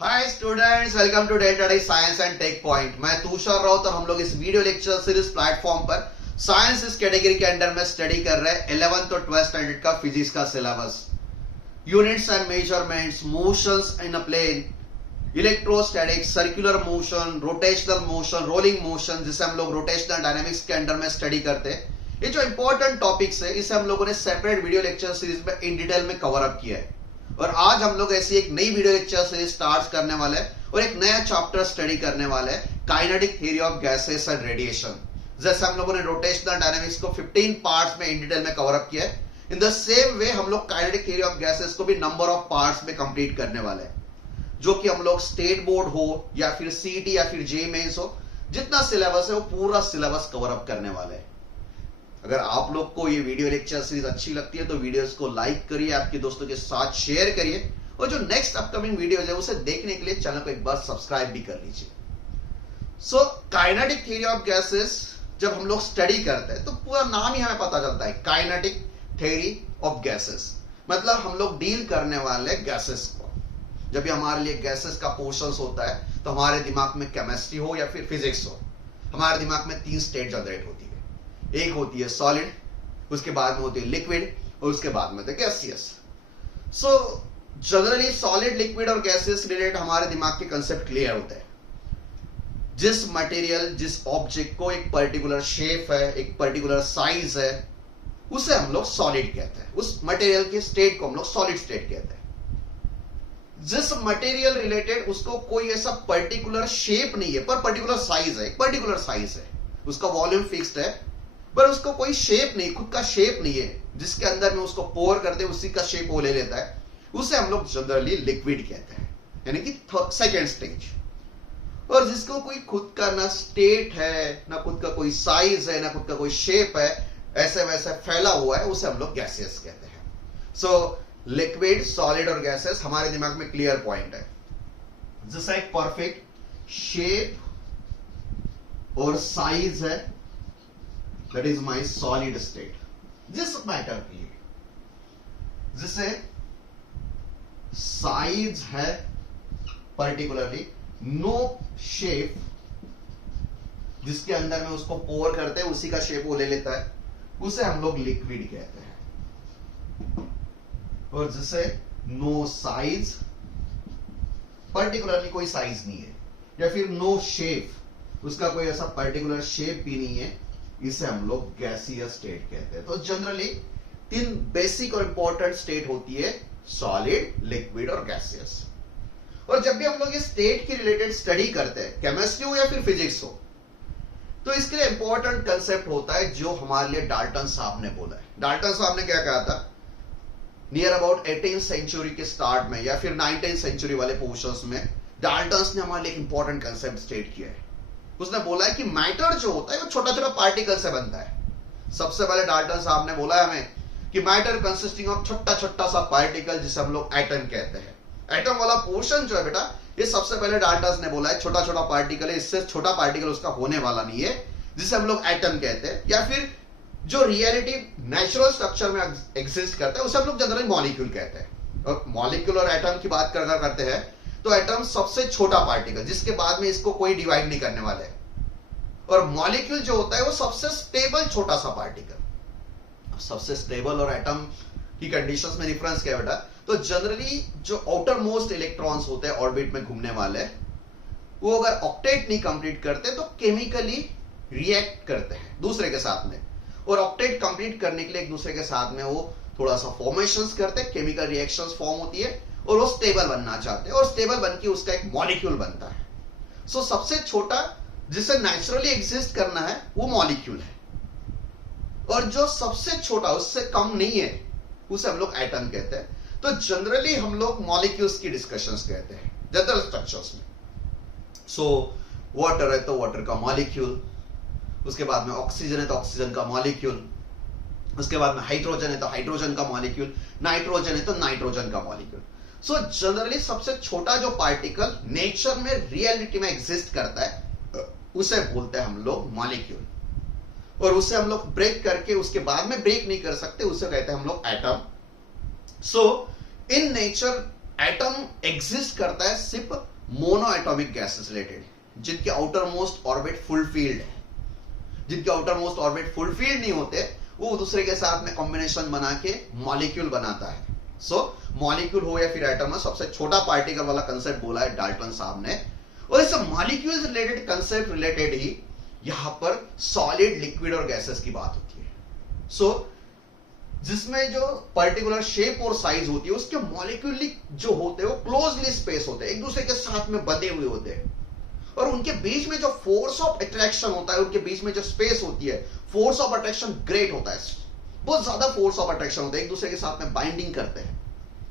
Hi students, welcome to Delta day science and tech point. मैं तुषार राउत और हम लोग इस वीडियो लेक्चर सीरीज प्लेटफॉर्म पर साइंस इस कैटेगरी के अंडर में स्टडी कर रहे हैं 11th और 12th स्टैंडर्ड का फिजिक्स का syllabus. Units and measurements, motions in a plane, electrostatics, circular motion, rotational motion, rolling motion, जिसे हम लोग रोटेशनल डायनामिक्स के अंडर में स्टडी करते हैं। ये जो इंपॉर्टेंट टॉपिक्स है इसे हम लोगों ने सेपरेट वीडियो लेक्चर सीरीज में इन डिटेल में कवर अप किया है और आज हम लोग ऐसी एक नई वीडियो लेक्चर सीरीज स्टार्ट करने वाले हैं और एक नया चैप्टर स्टडी करने वाले हैं, kinetic theory of gases and radiation. जैसे हम लोगों ने रोटेशनल डायनामिक्स को 15 पार्ट्स में इन डिटेल में कवर अप किया है, इन द सेम वे हम लोग काइनेटिक थ्योरी ऑफ गैसेस को भी नंबर ऑफ पार्ट्स में कंप्लीट करने वाले हैं, जो कि हम लोग स्टेट बोर्ड हो या फिर सीईटी या फिर जेईई मेंस हो, जितना सिलेबस है वो पूरा सिलेबस कवर अप करने वाले हैं। अगर आप लोग को ये वीडियो लेक्चर सीरीज अच्छी लगती है तो वीडियोस को लाइक करिए, आपके दोस्तों के साथ शेयर करिए और जो नेक्स्ट अपकमिंग वीडियोस है उसे देखने के लिए चैनल को एक बार सब्सक्राइब भी कर लीजिए। So kinetic theory of gases जब हम लोग स्टडी करते हैं तो पूरा नाम ही हमें पता चलता है, काइनेटिक थ्योरी ऑफ गैसेस। मतलब हम लोग डील करने वाले गैसेस को। जब भी हमारे लिए गैसेस का पोर्शंस होता है तो हमारे दिमाग में केमिस्ट्री हो या फिर फिजिक्स हो, हमारे दिमाग में 3 स्टेट जनरेट होती है। एक होती है सॉलिड, उसके बाद में होती है लिक्विड और उसके बाद में होती है gaseous. So generally solid, liquid और गैसियस रिलेटेड हमारे दिमाग के कंसेप्ट क्लियर होते हैं। जिस मटेरियल, जिस ऑब्जेक्ट को एक पर्टिकुलर शेप है, एक पर्टिकुलर साइज है, उसे हम लोग सॉलिड कहते हैं। उस मटेरियल के स्टेट को हम लोग सॉलिड स्टेट कहते हैं। जिस मटेरियल रिलेटेड उसको कोई ऐसा पर्टिकुलर शेप नहीं है पर पर्टिकुलर साइज है, एक पर्टिकुलर साइज है, उसका वॉल्यूम फिक्स्ड है पर उसको कोई शेप नहीं, खुद का शेप नहीं है, जिसके अंदर में उसको पोर करते उसी का शेप वो ले लेता है, उसे हम लोग जनरली लिक्विड कहते हैं, यानी कि सेकेंड स्टेज। और जिसको कोई खुद का ना स्टेट है, ना खुद का कोई साइज है, ना खुद का कोई शेप है, ऐसे वैसे फैला हुआ है, उसे हम लोग गैसियस कहते हैं। सो लिक्विड, सॉलिड और गैसेस हमारे दिमाग में क्लियर पॉइंट है। जिसका एक परफेक्ट शेप और साइज है, that is my solid state। जिस मैटर की जिसे साइज है पर्टिकुलरली, नो शेप, जिसके अंदर में उसको पोर करते हैं उसी का शेप वो ले लेता है, उसे हम लोग लिक्विड कहते हैं। और जिसे नो साइज, पर्टिकुलरली कोई साइज नहीं है या फिर नो शेप, उसका कोई ऐसा पर्टिकुलर शेप भी नहीं है, इसे हम लोग गैसियस स्टेट कहते हैं। तो जनरली 3 बेसिक और इंपॉर्टेंट स्टेट होती है, सॉलिड, लिक्विड और गैसियस। और जब भी हम लोग इस स्टेट की रिलेटेड स्टडी करते हैं, केमिस्ट्री हो या फिर फिजिक्स हो, तो इसके लिए इंपॉर्टेंट कंसेप्ट होता है जो हमारे लिए डाल्टन साहब ने बोला है। डाल्टन साहब ने क्या कहा था, नियर अबाउट 18th सेंचुरी के स्टार्ट में या फिर 19th सेंचुरी वाले पोर्शंस में डाल्टन ने हमारे लिए एक इंपॉर्टेंट कंसेप्ट स्टेट किया है। उसने बोला है कि मैटर जो होता है वो छोटा छोटा पार्टिकल से बनता है। सबसे पहले डाल्टन साहब ने बोला है हमें कि मैटर कंसिस्टिंग ऑफ छोटा छोटा सा पार्टिकल, जिसे हम लोग एटम कहते हैं। एटम वाला पोर्शन जो है बेटा, ये सबसे पहले डाल्टन ने बोला है छोटा छोटा पार्टिकल है, इससे छोटा पार्टिकल उसका होने वाला नहीं है, जिसे हम लोग एटम कहते हैं। या फिर जो रियलिटी नेचुरल स्ट्रक्चर में एग्जिस्ट करता है उसे हम लोग जनरली मॉलिक्यूल कहते हैं। और मॉलिक्यूल और एटम की बात करते हैं तो एटम सबसे छोटा पार्टिकल, जिसके बाद में इसको कोई डिवाइड नहीं करने वाले, और मॉलिक्यूल जो होता है वो सबसे स्टेबल छोटा सा पार्टिकल। सबसे स्टेबल और एटम की कंडीशंस में डिफरेंस क्या है बेटा, तो जनरली जो आउटर मोस्ट इलेक्ट्रॉन्स होते हैं ऑर्बिट में घूमने वाले, वो अगर ऑक्टेट नहीं कंप्लीट करते तो केमिकली रिएक्ट करते हैं दूसरे के साथ में, और ऑक्टेट कंप्लीट करने के लिए एक दूसरे के साथ में वो थोड़ा सा फॉर्मेशंस करते हैं, केमिकल रिएक्शंस फॉर्म होती है और वो स्टेबल बनना चाहते हैं, और स्टेबल बनके उसका एक मॉलिक्यूल बनता है। सो सबसे छोटा जिसे नेचुरली एग्जिस्ट करना है वो मॉलिक्यूल है, और जो सबसे छोटा उससे कम नहीं है उसे हम लोग एटम कहते हैं। तो जनरली हम लोग मॉलिक्यूल्स की डिस्कशंस कहते हैं जनरल स्ट्रक्चर्स में। सो वाटर है तो वाटर का मॉलिक्यूल, उसके बाद में ऑक्सीजन है तो ऑक्सीजन का मॉलिक्यूल, उसके बाद में हाइड्रोजन है तो हाइड्रोजन का मॉलिक्यूल, नाइट्रोजन है तो नाइट्रोजन का मॉलिक्यूल। सो जनरली सबसे छोटा जो पार्टिकल नेचर में रियलिटी में एग्जिस्ट करता है उसे बोलते हैं हम लोग मॉलिक्यूल, और उसे हम लोग ब्रेक करके उसके बाद में ब्रेक नहीं कर सकते, उसे कहते हैं हम लोग atom. So in nature atom exist करता है सिर्फ मोनो एटॉमिक गैसेस रिलेटेड, जिनके आउटर मोस्ट ऑर्बिट फुलफिल्ड है। जिनके आउटर मोस्ट ऑर्बिट फुलफिल्ड नहीं होते वो दूसरे के साथ में कॉम्बिनेशन बना के मॉलिक्यूल बनाता है। सो मॉलिक्यूल हो या फिर एटम में सबसे छोटा पार्टिकल वाला कंसेप्ट बोला है डाल्टन साहब ने, और इस मॉलिक्यूल्स रिलेटेड कंसेप्ट रिलेटेड ही यहां पर सॉलिड, लिक्विड और गैसेस की बात होती है। सो जिसमें जो पर्टिकुलर शेप और साइज होती है उसके मॉलिक्यूल जो होते हैं वो क्लोजली स्पेस होते हैं, एक दूसरे के साथ में बंधे हुए होते हैं, और उनके बीच में जो फोर्स ऑफ अट्रैक्शन होता है, उनके बीच में जो स्पेस होती है, फोर्स ऑफ अट्रैक्शन ग्रेट होता है, बहुत ज्यादा फोर्स ऑफ अट्रैक्शन होता है, एक दूसरे के साथ में बाइंडिंग करते हैं।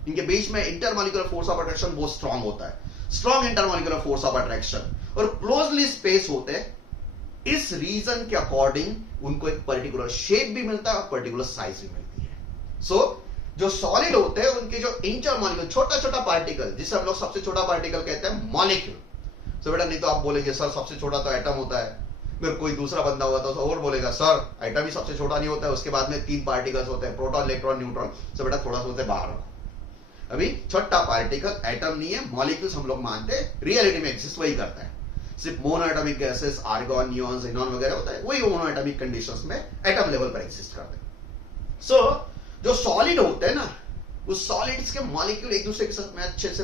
इनके बीच में इंटरमॉलिक्यूलर फोर्स ऑफ अट्रैक्शन बहुत स्ट्रांग होता है, strong intermolecular force of attraction, और क्लोजली स्पेस होते हैं। इस रीजन के अकॉर्डिंग उनको एक पर्टिकुलर शेप भी मिलता है और पर्टिकुलर साइज भी मिलती है। सो जो सॉलिड होते हैं उनके जो इंटरमॉलिक्यूलर छोटा छोटा पार्टिकल, जिसे हम लोग सबसे छोटा पार्टिकल कहते हैं मॉलिक्यूल। सो बेटा नहीं तो आप बोलेंगे सर सबसे छोटा तो एटम होता है, फिर कोई दूसरा बंदा हुआ तो और बोलेगा सर एटम ही सबसे छोटा नहीं होता है, उसके बाद में 3 पार्टिकल्स होते हैं, प्रोटॉन, इलेक्ट्रॉन, न्यूट्रॉन। सो बेटा थोड़ा सा बाहर रखो, अभी छोटा पार्टिकल एटम नहीं है, मॉलिक्यूल्स हम लोग मानते हैं, रियलिटी में एग्जिस्ट वही करता है। सिर्फ monoatomic gases, argon, neon, xenon वगैरह होता है, वही मोनोएटॉमिक कंडीशंस में एटम लेवल पर एग्जिस्ट करते हैं। सो जो सॉलिड होते हैं ना, उस सॉलिड्स के मॉलिक्यूल एक दूसरे के साथ में अच्छे से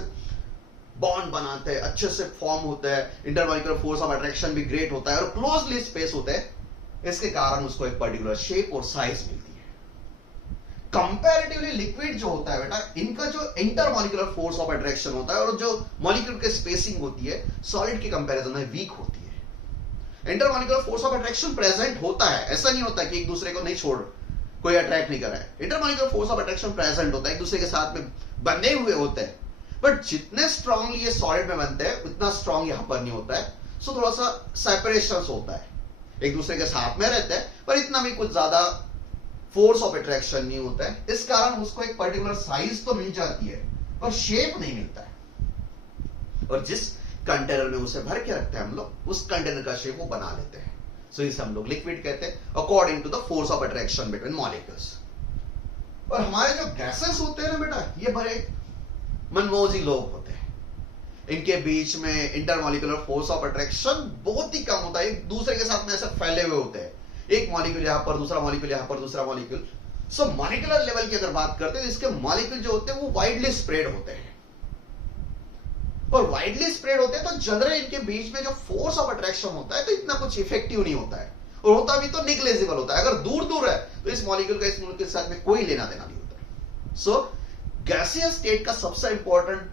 बॉन्ड बनाते हैं, अच्छे से फॉर्म होते हैं, इंटरमॉलिक्यूलर फोर्स ऑफ अट्रैक्शन भी ग्रेट होता है और क्लोजली स्पेस होते हैं। इसके कारण उसको एक पर्टिकुलर शेप और साइज मिलती है। कंपैरेटिवली लिक्विड जो होता है बेटा, इनका जो इंटरमॉलिक्यूलर फोर्स ऑफ अट्रैक्शन होता है और जो मॉलिक्यूल के स्पेसिंग होती है सॉलिड के कंपैरिजन में वीक होती है। Intermolecular force of attraction present होता है, ऐसा नहीं होता कि एक दूसरे को नहीं छोड़, कोई अट्रैक्ट नहीं कर रहा है। Intermolecular force of attraction present होता है, एक दूसरे के साथ में बंधे हुए होते हैं, बट जितने स्ट्रांगली ये सॉलिड में बनते हैं उतना स्ट्रांग यहां पर नहीं होता है। सो थोड़ा सा सेपरेशन होता है, एक दूसरे के साथ में रहते हैं पर इतना भी कुछ ज्यादा फोर्स ऑफ अट्रैक्शन नहीं होता है। इस कारण उसको एक पर्टिकुलर साइज तो मिल जाती है पर शेप नहीं मिलता है, और जिस कंटेनर में उसे भर के रखते हैं हम लोग, उस कंटेनर का शेप वो बना लेते हैं। सो इसे हम लोग लिक्विड कहते हैं according to the force of attraction between molecules. और हमारे जो गैसेस होते हैं ना बेटा, ये बड़े मनमोजी लोग होते हैं, इनके बीच में इंटरमॉलिक्यूलर फोर्स ऑफ अट्रैक्शन बहुत ही कम होता है, एक दूसरे के साथ में ऐसे फैले हुए होते हैं, एक मॉलिक्यूल यहां पर, दूसरा मॉलिक्यूल यहां पर, दूसरा मॉलिक्यूल। सो मॉलिक्यूलर लेवल की अगर बात करते हैं तो इसके मॉलिक्यूल जो होते हैं वो वाइडली स्प्रेड होते हैं, और वाइडली स्प्रेड होते हैं तो जनरली इनके बीच में जो फोर्स ऑफ अट्रैक्शन होता है तो इतना कुछ इफेक्टिव नहीं होता है, और होता भी तो निग्लेजिबल होता है। अगर दूर दूर है तो इस मॉलिक्यूल का इस मॉलिक्यूल के साथ में कोई लेना देना नहीं होता है। सो गैसियस स्टेट का सबसे इंपॉर्टेंट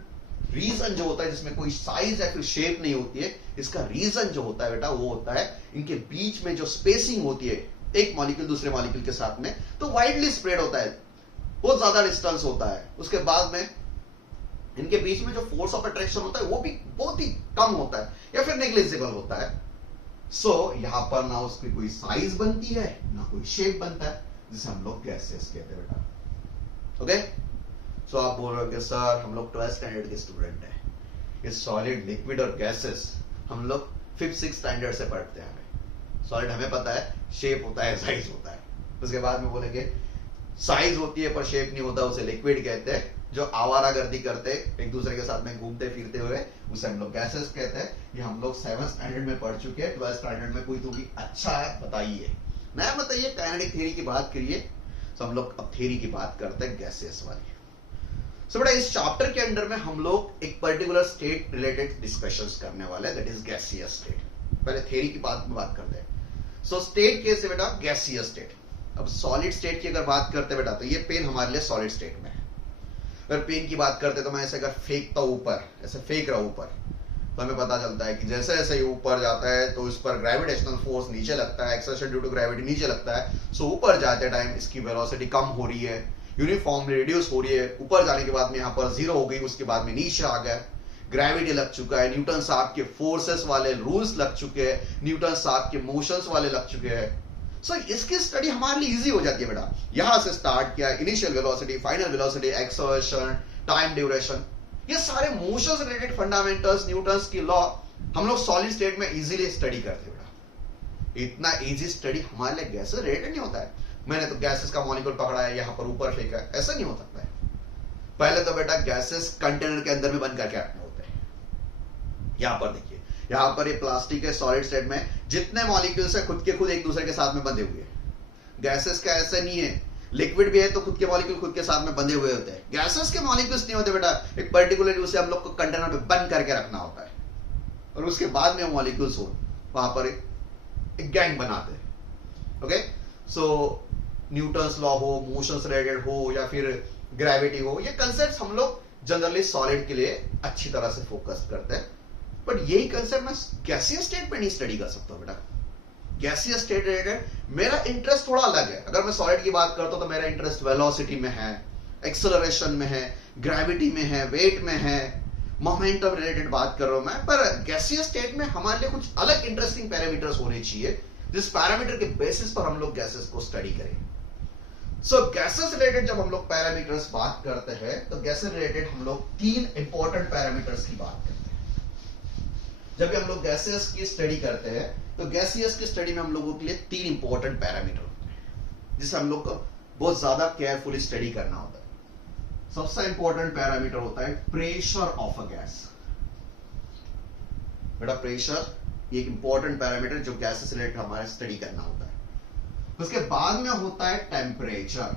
रीजन जो होता है, जिसमें कोई साइज या फिर शेप नहीं होती है, इसका रीजन जो होता है बेटा वो होता है इनके बीच में जो स्पेसिंग होती है एक मॉलिक्यूल दूसरे मॉलिक्यूल के साथ में, तो वाइडली स्प्रेड होता है, बहुत ज्यादा डिस्टेंस होता है। उसके बाद में इनके बीच में जो फोर्स ऑफ अट्रैक्शन होता है वो भी बहुत ही कम होता है या फिर नेग्लिजिबल होता है। सो यहां पर ना उसकी कोई साइज बनती है ना कोई शेप बनता है, जिसे हम लोग गैसेस कहते हैं बेटा। ओके, सो आप बोल रहे हो सर हम लोग 12th स्टैंडर्ड के स्टूडेंट हैं, ये सॉलिड, लिक्विड और गैसेस हम लोग 5th-6th स्टैंडर्ड से पढ़ते हैं। सॉलिड हमें पता है, शेप होता है, साइज होता है। उसके बाद में बोलेंगे साइज होती है पर शेप नहीं होता, उसे लिक्विड कहते हैं। जो आवारागर्दी करते एक दूसरे के साथ में घूमते फिरते हुए, उसे हम लोग गैसेस कहते हैं। ये हम लोग 7th स्टैंडर्ड में पढ़ चुके हैं। 12th स्टैंडर्ड में कोई तो भी अच्छा है बताइए, नया बताइए। काइनेटिक थ्योरी की बात करिए, तो हम लोग अब थ्योरी की बात करते हैं गैसेस वाली। सो बेटा इस चैप्टर के अंदर में हम लोग एक पर्टिकुलर स्टेट रिलेटेड डिस्कशंस करने वाले हैं, दैट इज गैसियस स्टेट। पहले थ्योरी की बात करते हैं। सो स्टेट कैसे बेटा, गैसियस स्टेट। अब सॉलिड स्टेट की अगर बात करते हैं बेटा, तो ये पेन हमारे लिए सॉलिड स्टेट में है। अगर पेन की बात करते तो मैं ऐसे अगर फेंकता हूं ऊपर, ऐसे फेंक रहा हूं ऊपर, तो हमें पता चलता है कि जैसे जैसे ये ऊपर जाता है तो इस पर ग्रेविटेशनल फोर्स नीचे लगता है, एक्सर्शन ड्यू टू ग्रेविटी नीचे लगता है। सो ऊपर जाते टाइम इसकी वेलोसिटी कम हो रही है, यूनिफॉर्मली रिड्यूस हो रही है। ऊपर जाने के बाद में यहाँ पर 0 हो गई, उसके बाद में नीचे आ गया, ग्रेविटी लग चुका है, न्यूटन साहब के फोर्सेस वाले रूल्स लग चुके हैं, न्यूटन साहब के मोशंस वाले लग चुके हैं। सो इसकी स्टडी हमारे लिए इजी हो जाती है बेटा। यहां से स्टार्ट किया, initial velocity, final velocity, exertion, time duration, ये सारे मोशंस रिलेटेड फंडामेंटल्स, न्यूटन्स की लॉ हम लोग सॉलिड स्टेट में इजीली स्टडी करते हैं बेटा। इतना इजी स्टडी हमारे लिए गैसेस रिलेटेड नहीं होता है। मैंने तो गैसेस का मॉलिक्यूल पकड़ा है, यहां पर ऊपर फेंका है, ऐसा नहीं हो सकता है। पहले तो बेटा गैसेस कंटेनर के अंदर में बंद करके रखने होते हैं। यहां पर देखिए, यहां पर ये प्लास्टिक के सॉलिड स्टेट में जितने मॉलिक्यूल्स है खुद के खुद एक दूसरे के साथ में बंधे हुए हैं। गैसेस का ऐसा नहीं है, लिक्विड भी है तो खुद के मॉलिक्यूल खुद के साथ में बंधे हुए होते हैं। गैसेस के मॉलिक्यूल्स नहीं होते बेटा, एक पर्टिकुलर उसे हम लोग को कंटेनर में बंद करके रखना होता है और उसके बाद में मॉलिक्यूल्स हो वहां पर एक गैंग बनाते हैं। ओके, सो न्यूटन्स लॉ हो, मोशन से रिलेटेड हो या फिर ग्रेविटी हो, ये कंसेप्ट हम लोग जनरली सॉलिड के लिए अच्छी तरह से फोकस करते हैं। बट यही कंसेप्ट मैं गैसियस स्टेट में नहीं स्टडी कर सकता बेटा। गैसियस स्टेट रिलेटेड मेरा इंटरेस्ट थोड़ा अलग है। अगर मैं सॉलिड की बात करता हूं तो मेरा इंटरेस्ट वेलोसिटी में है, एक्सेलरेशन में है, ग्रेविटी में है, वेट में है, मोमेंटम रिलेटेड बात कर रहा हूं मैं। पर गैसियस स्टेट में हमारे लिए कुछ अलग इंटरेस्टिंग पैरामीटर्स होने चाहिए जिस पैरामीटर के बेसिस पर हम लोग गैसेस को स्टडी करें। सो गैसेस रिलेटेड जब हम लोग पैरामीटर्स बात करते हैं तो गैसेस रिलेटेड हम लोग 3 इंपॉर्टेंट पैरामीटर्स की बात करते हैं। जब भी हम लोग गैसेस की स्टडी करते हैं तो गैसियस की स्टडी में हम लोगों के लिए 3 इंपॉर्टेंट पैरामीटर होते हैं जिसे हम लोग को बहुत ज्यादा केयरफुली स्टडी करना होता है। सबसे इंपॉर्टेंट पैरामीटर होता है प्रेशर ऑफ अ गैस। बेटा प्रेशर एक इंपॉर्टेंट पैरामीटर जो गैसेस रिलेटेड हमारे स्टडी करना होता है। उसके बाद में होता है temperature,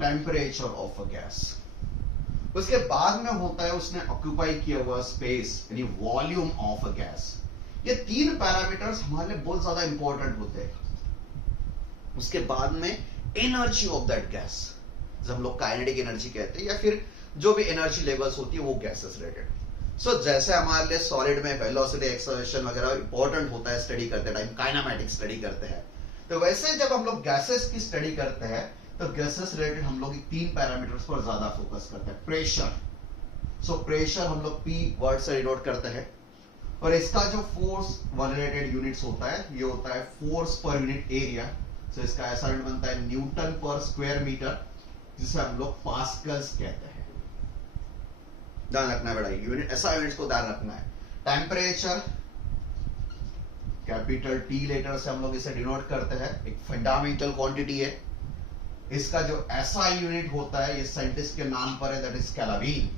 temperature of a gas. उसके बाद में होता है उसने ऑक्यूपाई किया हुआ स्पेस यानी वॉल्यूम ऑफ अ गैस। ये 3 पैरामीटर्स हमारे लिए बहुत ज्यादा इंपॉर्टेंट होते हैं। उसके बाद में एनर्जी ऑफ दैट गैस, जब हम लोग काइनेटिक एनर्जी कहते हैं या फिर जो भी एनर्जी लेवल्स होती है वो गैसेस रिलेटेड। सो जैसे हमारे लिए सॉलिड में वेलोसिटी, एक्सेलरेशन वगैरह इंपॉर्टेंट होता है स्टडी करते टाइम, काइनेमैटिक्स स्टडी करते हैं, तो वैसे जब हम लोग गैसेस की स्टडी करते हैं तो गैसेस रिलेटेड हम लोग 3 पैरामीटर्स पर ज्यादा फोकस करते हैं। प्रेशर, सो प्रेशर हम लोग P वर्ड से डिनोट करते हैं और इसका जो फोर्स रिलेटेड यूनिट्स होता है ये होता है फोर्स पर यूनिट एरिया। सो इसका ऐसा यूनिट बनता है न्यूटन पर स्क्वायर मीटर, जिसे हम लोग पास्कल्स कहते हैं। ध्यान रखना है बेटा, यूनिट ऐसा यूनिट्स को ध्यान रखना है। टेम्परेचर कैपिटल T लेटर से हम लोग इसे डिनोट करते हैं, एक फंडामेंटल क्वांटिटी है। इसका जो SI यूनिट होता है ये साइंटिस्ट के नाम पर है, दैट इज केल्विन।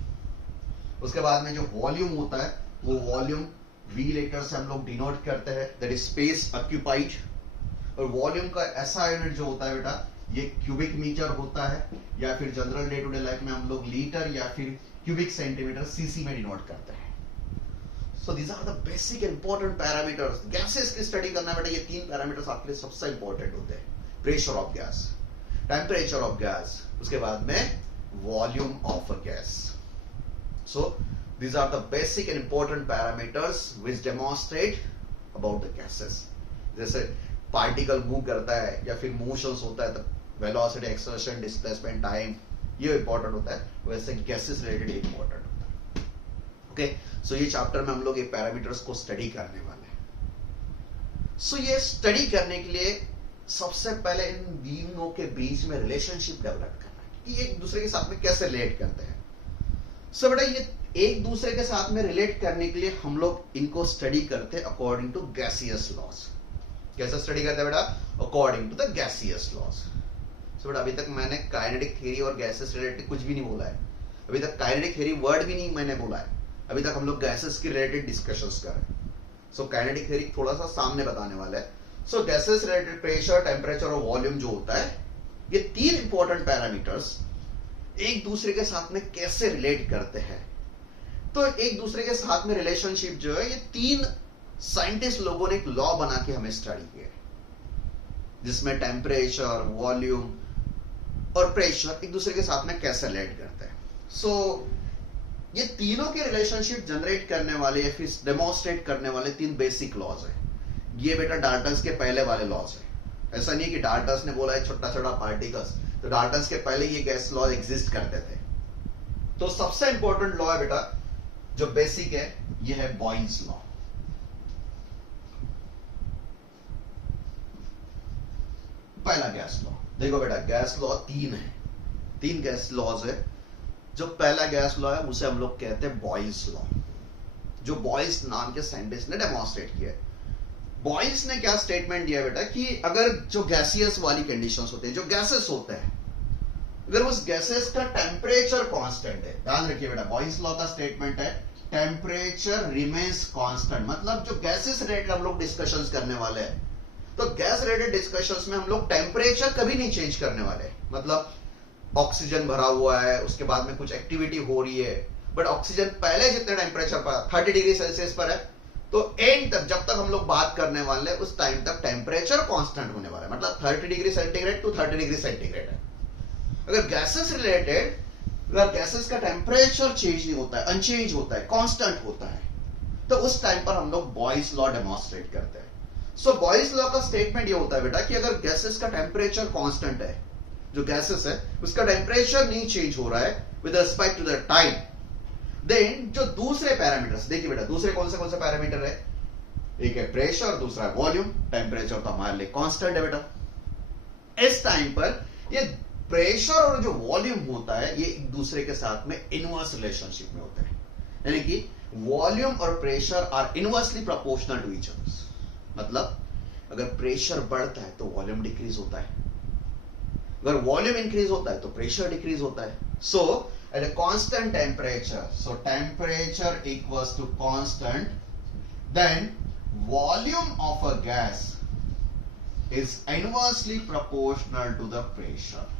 उसके बाद में जो वॉल्यूम होता है वो वॉल्यूम V लेटर से हम लोग डिनोट करते हैं, दैट इज स्पेस ऑक्यूपाइड। और वॉल्यूम का SI यूनिट जो होता है बेटा ये क्यूबिक मीटर होता है, या फिर general day to day life में हम लोग लीटर या फिर क्यूबिक सेंटीमीटर CC में डिनोट करते हैं। So these are the basic important parameters. Gases की स्टडी करना बेटा ये 3 पैरामीटर्स आपके लिए सबसे इंपॉर्टेंट होते हैं। Pressure of gas, temperature of gas, उसके बाद में volume of a gas. So these are the basic and important parameters which demonstrate about the gases। जैसे पार्टिकल मूव करता है या फिर मोशंस होता है तो वेलोसिटी, एक्सेलरेशन, डिस्प्लेसमेंट, टाइम ये इंपॉर्टेंट होता है, वैसे गैसेस रिलेटेड इंपॉर्टेंट होता है। ओके, सो ये चैप्टर में हम लोग ये पैरामीटर्स को स्टडी करने वाले हैं। सो ये स्टडी करने के लिए सबसे पहले इन तीनों के बीच में रिलेशनशिप डेवलप करना है कि एक दूसरे के साथ में कैसे रिलेट करते हैं। सो बेटा ये एक दूसरे के साथ में रिलेट करने के लिए हम लोग इनको स्टडी करते हैं अकॉर्डिंग टू गैसियस लॉज। कैसे स्टडी करते हैं बेटा? According to the gaseous laws. So बेटा अभी तक मैंने काइनेटिक थ्योरी और गैसेस रिलेटेड कुछ भी नहीं बोला है। अभी तक काइनेटिक थ्योरी वर्ड भी नहीं मैंने बोला है। अभी तक हम लोग गैसेस की रिलेटेड डिस्कशंस कर रहे हैं। सो काइनेटिक थ्योरी थोड़ा सा सामने बताने वाला है। सो गैसेस रिलेटेड प्रेशर, टेम्परेचर और वॉल्यूम जो होता है ये 3 इंपॉर्टेंट पैरामीटर्स एक दूसरे के साथ में कैसे रिलेट करते हैं। तो एक दूसरे के साथ में रिलेशनशिप जो है ये 3 साइंटिस्ट लोगों ने एक लॉ बना के हमें स्टडी किया है, जिसमें टेम्परेचर, वॉल्यूम और प्रेशर एक दूसरे के साथ में कैसे रिलेट करते हैं। सो ये तीनों के रिलेशनशिप जनरेट करने वाले या फिर डेमोन्स्ट्रेट करने वाले 3 बेसिक लॉज है। ये बेटा डाल्टन्स के पहले वाले लॉज है। ऐसा नहीं कि डाल्टन्स ने बोला है छोटा छोटा पार्टिकल्स, तो डाल्टन्स के पहले ये गैस लॉ एग्जिस्ट करते थे। तो सबसे इंपॉर्टेंट लॉ है बेटा जो बेसिक है ये है बॉयल्स लॉ। पहला गैस लॉ देखो बेटा, गैस लॉ 3 है, 3 गैस लॉज है। जो पहला गैस लॉ है उसे हम लोग कहते हैं बॉयल्स लॉ, जो बॉयल्स नाम के साइंटिस्ट ने डेमोन्स्ट्रेट किया है। बॉयल्स ने क्या स्टेटमेंट दिया बेटा कि अगर जो गैसियस वाली कंडीशंस होते हैं, जो गैसेस होते हैं, अगर उस गैसेस का टेम्परेचर कांस्टेंट है, ध्यान रखिए बेटा, बॉयल्स लॉ का स्टेटमेंट है टेम्परेचर रिमेन्स कांस्टेंट, मतलब जो गैसेस रिलेटेड हम लोग डिस्कशंस करने वाले हैं, तो गैस रिलेटेड डिस्कशंस में हम लोग टेम्परेचर कभी नहीं चेंज करने वाले। मतलब ऑक्सीजन भरा हुआ है, उसके बाद में कुछ एक्टिविटी हो रही है, बट ऑक्सीजन पहले जितने टेम्परेचर पर 30 डिग्री सेल्सियस पर है, तो एंड तक जब तक हम लोग बात करने वाले हैं उस टाइम तक टेम्परेचर कांस्टेंट होने वाला है, मतलब 30 degree centigrade to 30 degree centigrade है। अगर गैसेस रिलेटेड, अगर गैसेस का टेम्परेचर चेंज नहीं होता है, अनचेंज होता है, कांस्टेंट होता है, तो उस टाइम पर हम लोग बॉयल्स लॉ डेमोन्स्ट्रेट करते हैं। सो बॉयल्स लॉ का स्टेटमेंट ये होता है बेटा कि अगर गैसेस का टेम्परेचर कांस्टेंट है, जो गैसेस है उसका टेम्परेचर नहीं चेंज हो रहा है with respect to the time, then जो दूसरे पैरामीटर्स, देखिए बेटा दूसरे कौन से पैरामीटर है, एक है प्रेशर, दूसरा है वॉल्यूम, टेम्परेचर तो हमारे लिए कांस्टेंट है बेटा। इस टाइम पर ये प्रेशर और जो वॉल्यूम होता है ये एक दूसरे के साथ में इनवर्स रिलेशनशिप में होते हैं, यानी कि वॉल्यूम और pressure are inversely proportional to each other. मतलब अगर प्रेशर बढ़ता है तो वॉल्यूम डिक्रीज होता है, अगर वॉल्यूम इंक्रीज होता है तो प्रेशर डिक्रीज होता है। So at a constant temperature, so temperature equals to constant, then volume of a gas is inversely proportional to the pressure,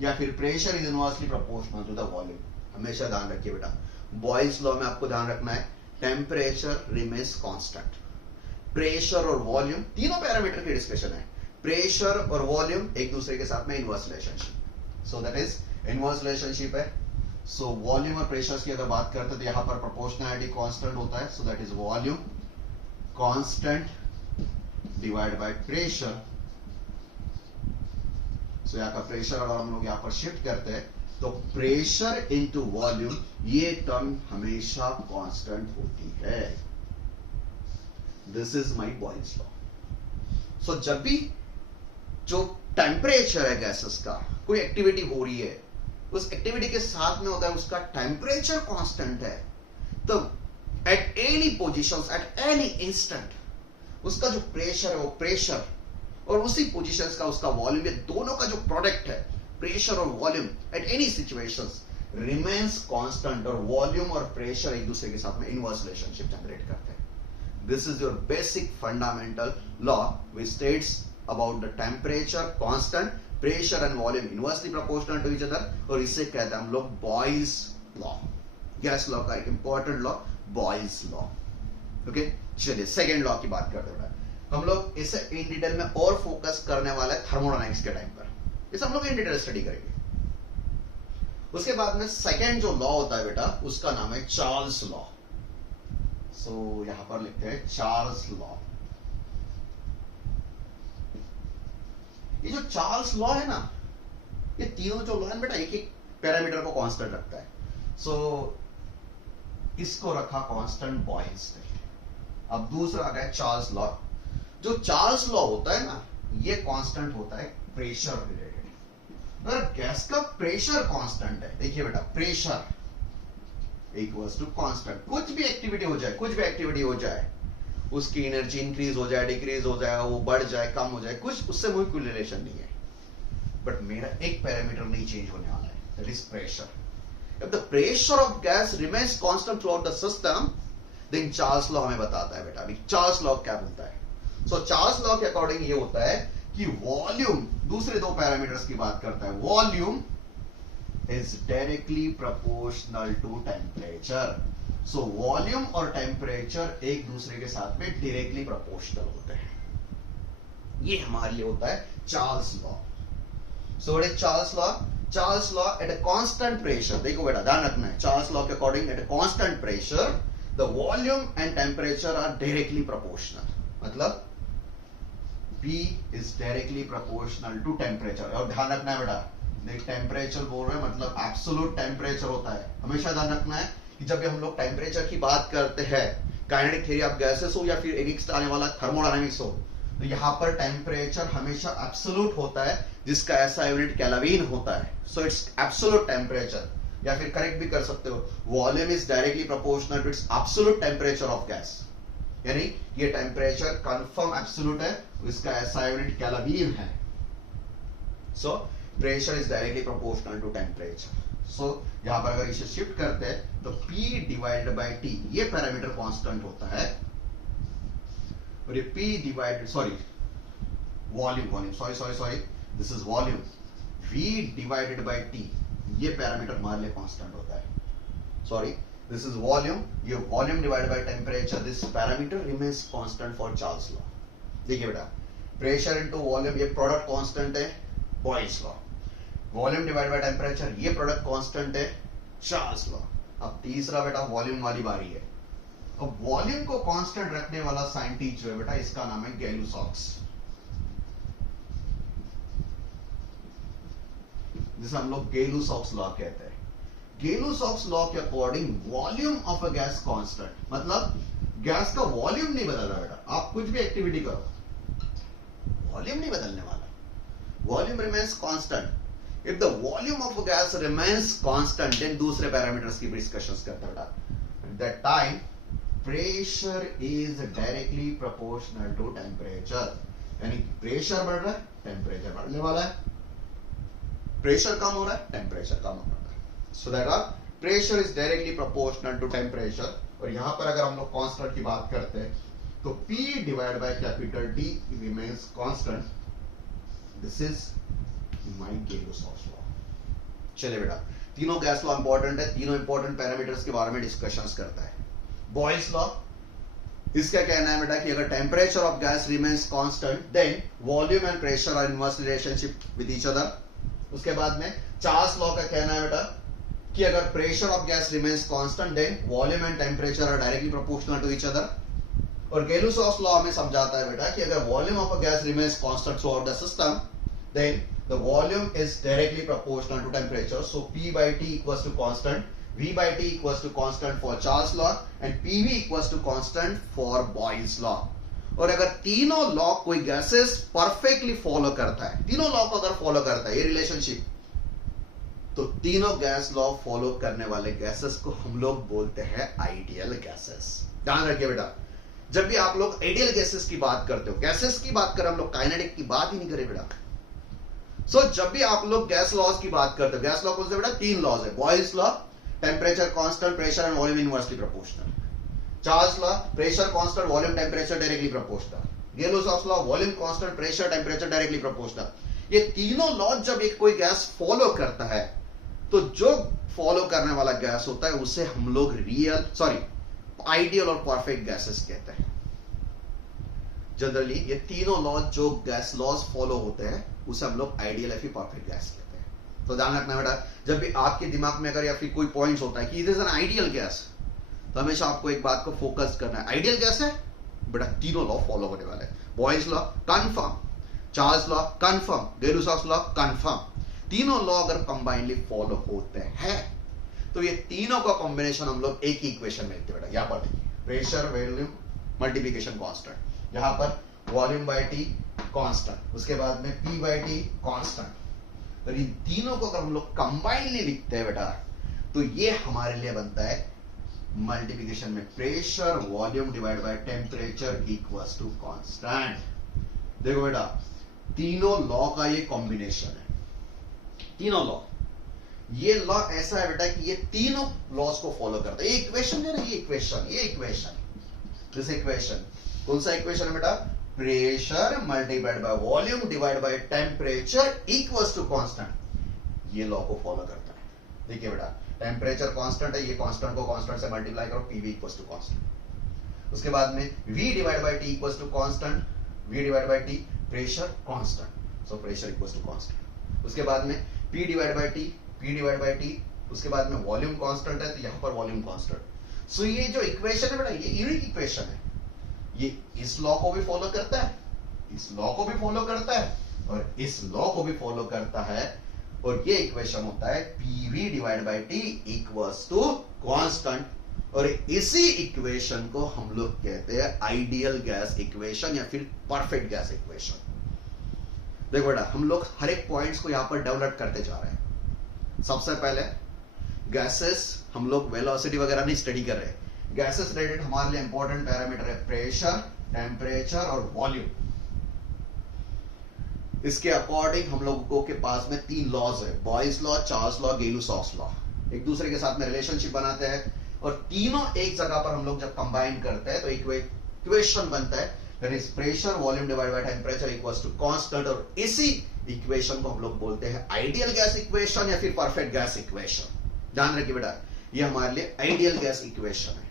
या फिर pressure is inversely proportional to the volume. हमेशा ध्यान रखिए बेटा, बॉयल्स लॉ में आपको ध्यान रखना है टेम्परेचर रिमेन्स कांस्टेंट, प्रेशर और वॉल्यूम तीनों पैरामीटर की डिस्कशन है, प्रेशर और वॉल्यूम एक दूसरे के साथ में inverse relationship, so that is inverse relationship है। सो वॉल्यूम और प्रेशर की अगर बात करते हैं तो यहां पर प्रोपोर्शनैलिटी कांस्टेंट होता है, so that is volume constant divide by pressure. So यहां का प्रेशर अगर हम लोग यहां पर शिफ्ट करते हैं तो प्रेशर इनटू वॉल्यूम, ये टर्म हमेशा कांस्टेंट होती है। This is my Boyle's law. So जब भी जो टेम्परेचर है गैसेस का, कोई एक्टिविटी हो रही है, उस एक्टिविटी के साथ में होता है उसका टेम्परेचर कांस्टेंट है, तो at any positions, at any instant उसका जो प्रेशर है वो प्रेशर और उसी पोजीशंस का उसका वॉल्यूम, ये दोनों का जो प्रोडक्ट है प्रेशर और volume at any situations remains constant, और वॉल्यूम और प्रेशर एक दूसरे के साथ में इनवर्स रिलेशनशिप जनरेट करते हैं। This is your basic fundamental law which states about the temperature constant, pressure and volume inversely proportional to each other, और इसे कहते हैं हम लोग बॉयल्स लॉ, गैस लॉ का एक important law Boyle's law. Okay, चलिए सेकेंड लॉ की बात करते हैं। हम लोग इसे इन डिटेल में और फोकस करने वाले थर्मोडायनामिक्स के टाइम पर, इसे हम लोग इन डिटेल स्टडी करेंगे। उसके बाद में सेकेंड जो लॉ होता है बेटा उसका नाम है चार्ल्स लॉ। सो यहां पर लिखते हैं चार्ल्स लॉ। ये जो चार्ल्स लॉ है ना, ये तीनों जो लॉ है बेटा एक एक पैरामीटर को कांस्टेंट रखता है। सो इसको रखा कांस्टेंट बॉयल्स ने। अब दूसरा आ गया चार्ल्स लॉ। जो चार्ल्स लॉ होता है ना, ये कांस्टेंट होता है प्रेशर रिलेटेड। अगर गैस का प्रेशर कांस्टेंट है, देखिए बेटा प्रेशर इक्वल्स टू कांस्टेंट, कुछ भी एक्टिविटी हो जाए, उसकी एनर्जी इंक्रीज हो जाए, डिक्रीज हो जाए, वो बढ़ जाए, कम हो जाए, कुछ उससे कोई रिलेशन नहीं है, बट मेरा एक पैरामीटर नहीं चेंज होने वाला है, that is pressure. If the pressure of gas remains constant throughout the system, then Charles law हमें बताता है बेटा। अभी चार्ल्स लॉ क्या बोलता है? सो चार्ल्स लॉ के अकॉर्डिंग ये होता है कि वॉल्यूम, दूसरे दो पैरामीटर्स की बात करता है, volume is directly proportional to temperature. So volume और टेम्परेचर एक दूसरे के साथ में डायरेक्टली प्रोपोर्शनल होते हैं। ये हमारे लिए होता है Charles law. So what is Charles law? Charles law at a constant pressure, देखो बेटा ध्यान रखना है, चार्ल्स लॉ के according at a constant pressure the volume and temperature are directly proportional. मतलब P is directly proportional to temperature। और ध्यान रखना है बेटा, देख टेम्परेचर बोल रहे हैं मतलब एब्सोल्यूट टेम्परेचर होता है। हमेशा ध्यान रखना है कि जब भी हम लोग टेम्परेचर की बात करते हैं, काइनेटिक थ्योरी ऑफ गैसेस हो या फिर एक आने वाला थर्मोडायनामिक्स हो, तो यहाँ पर टेम्परेचर हमेशा एब्सोल्यूट होता है, जिसका ऐसा यूनिट केल्विन होता है। सो इट्स एब्सोल्यूट टेम्परेचर, या फिर करेक्ट भी कर सकते हो, volume is directly proportional to its absolute temperature of gas, यानी ये टेम्परेचर कंफर्म एब्सोल्यूट है, इसका ऐसा यूनिट केल्विन है। So pressure is directly proportional to temperature. So यहां पर अगर इसे शिफ्ट करते हैं तो P डिवाइडेड बाय T ये पैरामीटर कांस्टेंट होता है, और ये P divided volume sorry this is volume, V divided by T ये पैरामीटर हमारे लिए कांस्टेंट होता है। सॉरी, दिस इज वॉल्यूम, ये volume divided by temperature, this parameter remains constant for Charles law. देखिए बेटा, प्रेशर इनटू वॉल्यूम ये product constant है Boyle's law, volume divide by temperature ये प्रोडक्ट कांस्टेंट है चार्ल्स लॉ। अब तीसरा बेटा वॉल्यूम वाली बारी है। अब वॉल्यूम को कांस्टेंट रखने वाला साइंटिस्ट जो है बेटा, इसका नाम है गैलुसॉक्स, जिसे हम लोग गैलुसॉक्स लॉ कहते हैं। गैलुसॉक्स लॉ के according volume of a gas constant, मतलब गैस का वॉल्यूम नहीं बदल रहा बेटा, आप कुछ भी एक्टिविटी करो वॉल्यूम नहीं बदलने वाला, volume remains constant. If the volume of a gas remains constant then दूसरे पैरामीटर्स की भी डिस्कशंस करते हैं बेटा। At that time pressure is directly proportional to temperature, यानी प्रेशर बढ़ रहा है टेम्परेचर बढ़ने वाला है, प्रेशर कम हो रहा है टेम्परेचर कम हो रहा है। So that pressure is directly proportional to temperature. और यहां पर अगर हम लोग कांस्टेंट की बात करते हैं तो P divide by capital T remains constant, this is my Gay Lussac's law. चलिए बेटा, तीनों गैस लॉ इंपॉर्टेंट है, तीनों इंपॉर्टेंट पैरामीटर्स के बारे में डिस्कशंस करता है। बॉयल्स लॉ, इसका कहना है बेटा कि अगर temperature of gas remains constant then volume and pressure are inverse relationship with each other. उसके बाद में चार्ल्स लॉ का कहना है बेटा कि अगर pressure of gas remains constant then volume and temperature are directly proportional to each other. और गैलुसॉक्स लॉ हमें समझाता है बेटा कि अगर volume of a gas remains constant throughout the system then the volume is directly proportional to temperature. So P by T equals to constant, V by T equals to constant for Charles law and PV equals to constant for Boyle's law। और अगर तीनों law कोई gases perfectly follow करता है, तीनों law को अगर follow करता है ये रिलेशनशिप, तो तीनों गैस लॉ फॉलो करने वाले गैसेस को हम लोग बोलते हैं आइडियल गैसेस। ध्यान रखिए बेटा, जब भी आप लोग आइडियल गैसेस की बात करते हो, गैसेस की बात करें हम लोग, काइनेटिक की बात ही नहीं करें बेटा। सो जब भी आप लोग गैस लॉज की बात करते हो, गैस लॉ कौन से बेटा? तीन लॉज है, Boyle's law temperature constant pressure and volume inversely proportional, Charles law pressure constant volume temperature directly proportional, Gay Lussac's law volume constant pressure temperature directly proportional. ये तीनों लॉ जब एक कोई गैस फॉलो करता है तो जो फॉलो करने वाला गैस होता है उसे हम लोग आइडियल और परफेक्ट गैसेस कहते हैं। जनरली ये तीनों लॉ जो गैस लॉज फॉलो होते हैं उसे हम लोग आइडियल या फिर परफेक्ट गैस कहते हैं। तो ध्यान रखना बेटा, जब भी आपके दिमाग में अगर या फिर कोई पॉइंट्स होता है कि it is an ideal gas, तो हमेशा आपको एक बात को फोकस करना है, आइडियल गैस है बेटा, तीनों लॉ फॉलो होने वाले हैं। Boyle's law confirm, Charles law confirm, Gay Lussac's law confirm, तीनों लॉ अगर कंबाइनली फॉलो होते हैं तो ये तीनों का कॉम्बिनेशन हम लोग एक ही इक्वेशन में लिखते हैं बेटा। यहां पर देखिए, प्रेशर वॉल्यूम मल्टीप्लिकेशन कांस्टेंट, यहां पर वॉल्यूम बाय टी कांस्टेंट, उसके बाद में P बाय टी कांस्टेंट। तो इन तीनों को अगर हम लोग कंबाइनली लिखते हैं बेटा तो ये हमारे लिए बनता है मल्टीप्लिकेशन में pressure volume divide by temperature equals to constant. देखो बेटा, तीनों लॉ का ये कॉम्बिनेशन है, तीनों लॉ, ये लॉ ऐसा है बेटा कि ये तीनों लॉस को फॉलो करता है। ये इक्वेशन है ना, ये इक्वेशन दिस इक्वेशन कौन सा इक्वेशन है बेटा? Pressure multiplied by volume divide by temperature equals to constant, ये लॉ को फॉलो करता है। देखिए बेटा, टेम्परेचर कांस्टेंट है, ये कांस्टेंट को कांस्टेंट से मल्टीप्लाई करो, PV इक्वल्स टू कांस्टेंट। उसके बाद में V divide by T equals to constant, V divide by T pressure constant, so pressure equals to constant. उसके बाद में P divide by T, P divide by T, उसके बाद में वॉल्यूम कांस्टेंट है तो यहां पर वॉल्यूम कांस्टेंट। सो ये जो इक्वेशन है बेटा, ये यूनिक इक्वेशन है, ये इस लॉ को भी फॉलो करता है, इस लॉ को भी फॉलो करता है और इस लॉ को भी फॉलो करता है, और ये इक्वेशन होता है PV divide by T equals to constant. और इसी इक्वेशन को हम लोग कहते हैं आइडियल गैस इक्वेशन या फिर परफेक्ट गैस इक्वेशन। देखो बेटा, हम लोग हर एक पॉइंट्स को यहां पर डेवलप करते जा रहे हैं। सबसे पहले गैसेस हम लोग वेलोसिटी वगैरह नहीं स्टडी कर रहे, गैसेस रिलेटेड हमारे लिए इंपॉर्टेंट पैरामीटर है प्रेशर, टेम्परेचर और वॉल्यूम। इसके अकॉर्डिंग हम लोगों के पास में 3 लॉज है, Boyle's law, Charles law, Gay Lussac's law. एक दूसरे के साथ में रिलेशनशिप बनाते हैं और तीनों एक जगह पर हम लोग जब कंबाइन करते हैं तो इक्वेशन बनता है, that is pressure volume divide by temperature equals to constant. और इसी इक्वेशन को हम लोग बोलते हैं आइडियल गैस इक्वेशन या फिर परफेक्ट गैस इक्वेशन। ध्यान रखिए बेटा, ये हमारे लिए आइडियल गैस इक्वेशन है।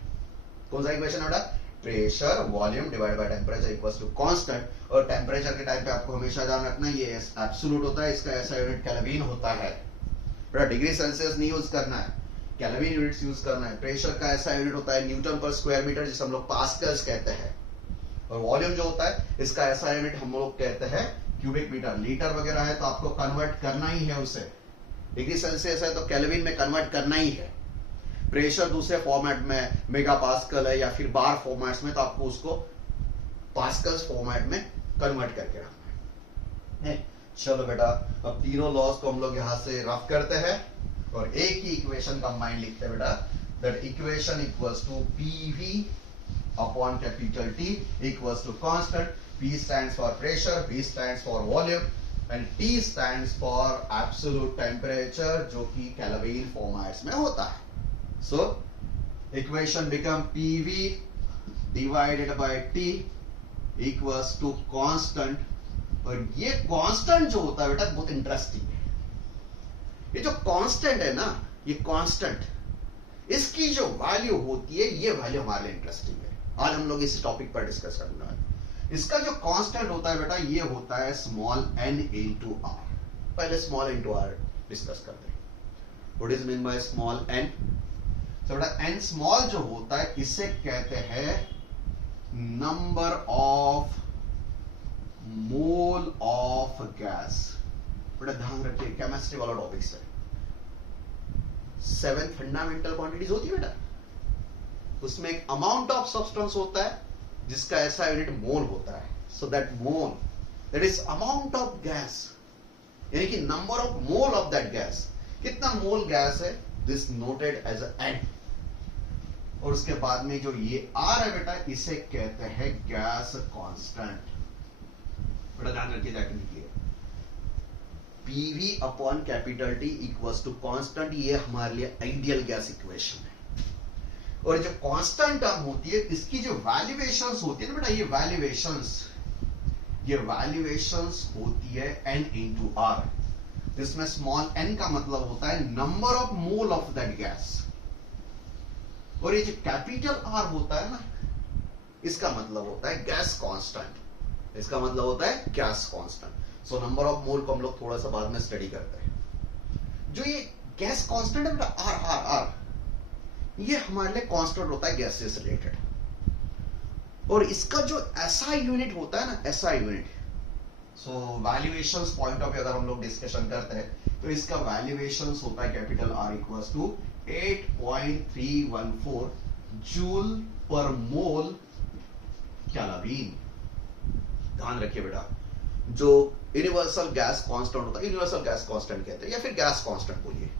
कौन सा इक्वेशन है बेटा? Pressure volume divide by temperature equals to constant. और टेंपरेचर के टाइम पे आपको हमेशा ध्यान रखना है ये एब्सोल्यूट होता है, इसका ऐसा यूनिट केल्विन होता है बेटा, डिग्री सेल्सियस नहीं यूज करना है, केल्विन यूनिट्स यूज करना है। प्रेशर का ऐसा यूनिट होता है न्यूटन पर स्क्वायर मीटर, जिसे हम लोग पास्कल्स कहते हैं। और वॉल्यूम जो होता है इसका ऐसा यूनिट हम लोग कहते हैं क्यूबिक मीटर। लीटर वगैरह है तो आपको कन्वर्ट करना ही है उसे, डिग्री सेल्सियस है तो केल्विन में कन्वर्ट करना ही है। प्रेशर दूसरे फॉर्मेट में मेगा पास्कल है या फिर बार फॉर्मेट्स में, तो आपको उसको पास्कल्स फॉर्मेट में कन्वर्ट करके रखना है। चलो बेटा, अब तीनों लॉज को हम लोग यहां से रफ करते हैं और एक ही इक्वेशन कंबाइन लिखते हैं बेटा, that equation equals to PV upon capital T equals to constant. P stands for pressure, V stands for volume and T stands for absolute temperature, जो कि केल्विन फॉर्मेट्स में होता है। So equation become PV divided by T equals to constant। और ये constant जो होता है बेटा बहुत इंटरेस्टिंग है। ये जो कांस्टेंट है ना, ये कांस्टेंट, इसकी जो वैल्यू होती है, ये वैल्यू हमारे लिए इंटरेस्टिंग है। आज हम लोग इस टॉपिक पर डिस्कस करने वाले। इसका जो कांस्टेंट होता है बेटा, ये होता है स्मॉल n इंटू आर। पहले स्मॉल इंटू आर डिस्कस करते हैं। What is mean by small n? तो बेटा n स्मॉल जो होता है इसे कहते हैं number of mole of gas. बेटा ध्यान रखिए, केमिस्ट्री वाला टॉपिक है। 7 फंडामेंटल क्वांटिटीज होती है बेटा, उसमें एक अमाउंट ऑफ सब्सटेंस होता है जिसका ऐसा यूनिट मोल होता है। So that mole, that is amount of gas, यानी कि number of mole of that gas. कितना मोल गैस है, दिस नोटेड एज n। और उसके बाद में जो ये r है बेटा, इसे कहते हैं गैस कांस्टेंट। बेटा ध्यान रखिए, जाके लिखिए PV upon capital T equals to constant. ये हमारे लिए आइडियल गैस इक्वेशन है। और जो कांस्टेंट टर्म होती है, इसकी जो वैल्यूएशंस होती है ना बेटा, ये वैल्यूएशंस होती है n इंटू r, जिसमें स्मॉल n का मतलब होता है number of mole of that gas. और ये जो कैपिटल R होता है ना, इसका मतलब होता है गैस कांस्टेंट। इसका मतलब होता है gas constant. So number of मोल को हम लोग थोड़ा सा बाद में स्टडी करते हैं। जो ये गैस कांस्टेंट है बेटा, R, ये हमारे लिए कांस्टेंट होता है गैस से रिलेटेड। और इसका जो SI यूनिट होता है ना, SI unit, so valuations point of view अगर हम लोग डिस्कशन करते हैं तो इसका वैल्यूएशंस होता है capital R equals to 8.314 joule per mole kelvin. ध्यान रखिए बेटा, जो यूनिवर्सल गैस कांस्टेंट होता है, यूनिवर्सल गैस कांस्टेंट कहते हैं या फिर गैस कांस्टेंट बोलिए,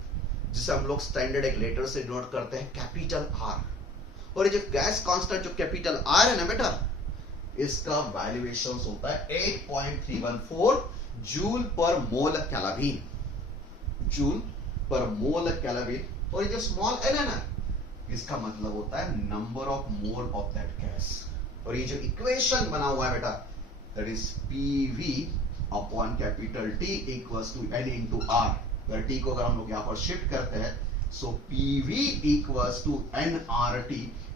जिसे हम लोग स्टैंडर्ड एक लेटर से डिनोट करते हैं कैपिटल R। और ये जो गैस कांस्टेंट जो कैपिटल R है ना बेटा, इसका वैल्यूएशंस होता है 8.314 joule per mole kelvin, joule per mole kelvin. और ये जो स्मॉल n है ना, इसका मतलब होता है number of mole of that gas. और ये जो इक्वेशन बना हुआ है बेटा, that is PV upon capital T equals to n into R। अगर टी को अगर हम लोग यहां पर शिफ्ट करते हैं, so PV equals to nRT।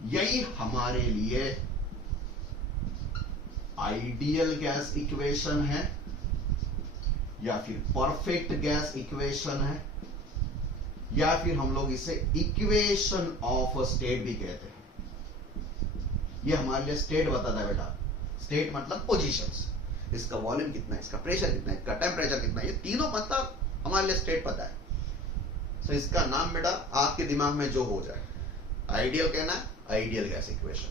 यही हमारे लिए आइडियल गैस इक्वेशन है या फिर परफेक्ट गैस इक्वेशन है, या फिर हम लोग इसे इक्वेशन ऑफ स्टेट भी कहते हैं। ये हमारे लिए स्टेट बताता है बेटा। स्टेट मतलब पोजीशंस, इसका वॉल्यूम कितना है, इसका प्रेशर कितना है, इसका टेम्परेचर कितना है, ये तीनों मतलब हमारे लिए स्टेट पता है। तो इसका नाम बेटा आपके दिमाग में जो हो जाए, आइडियल कहना है आइडियल गैस इक्वेशन,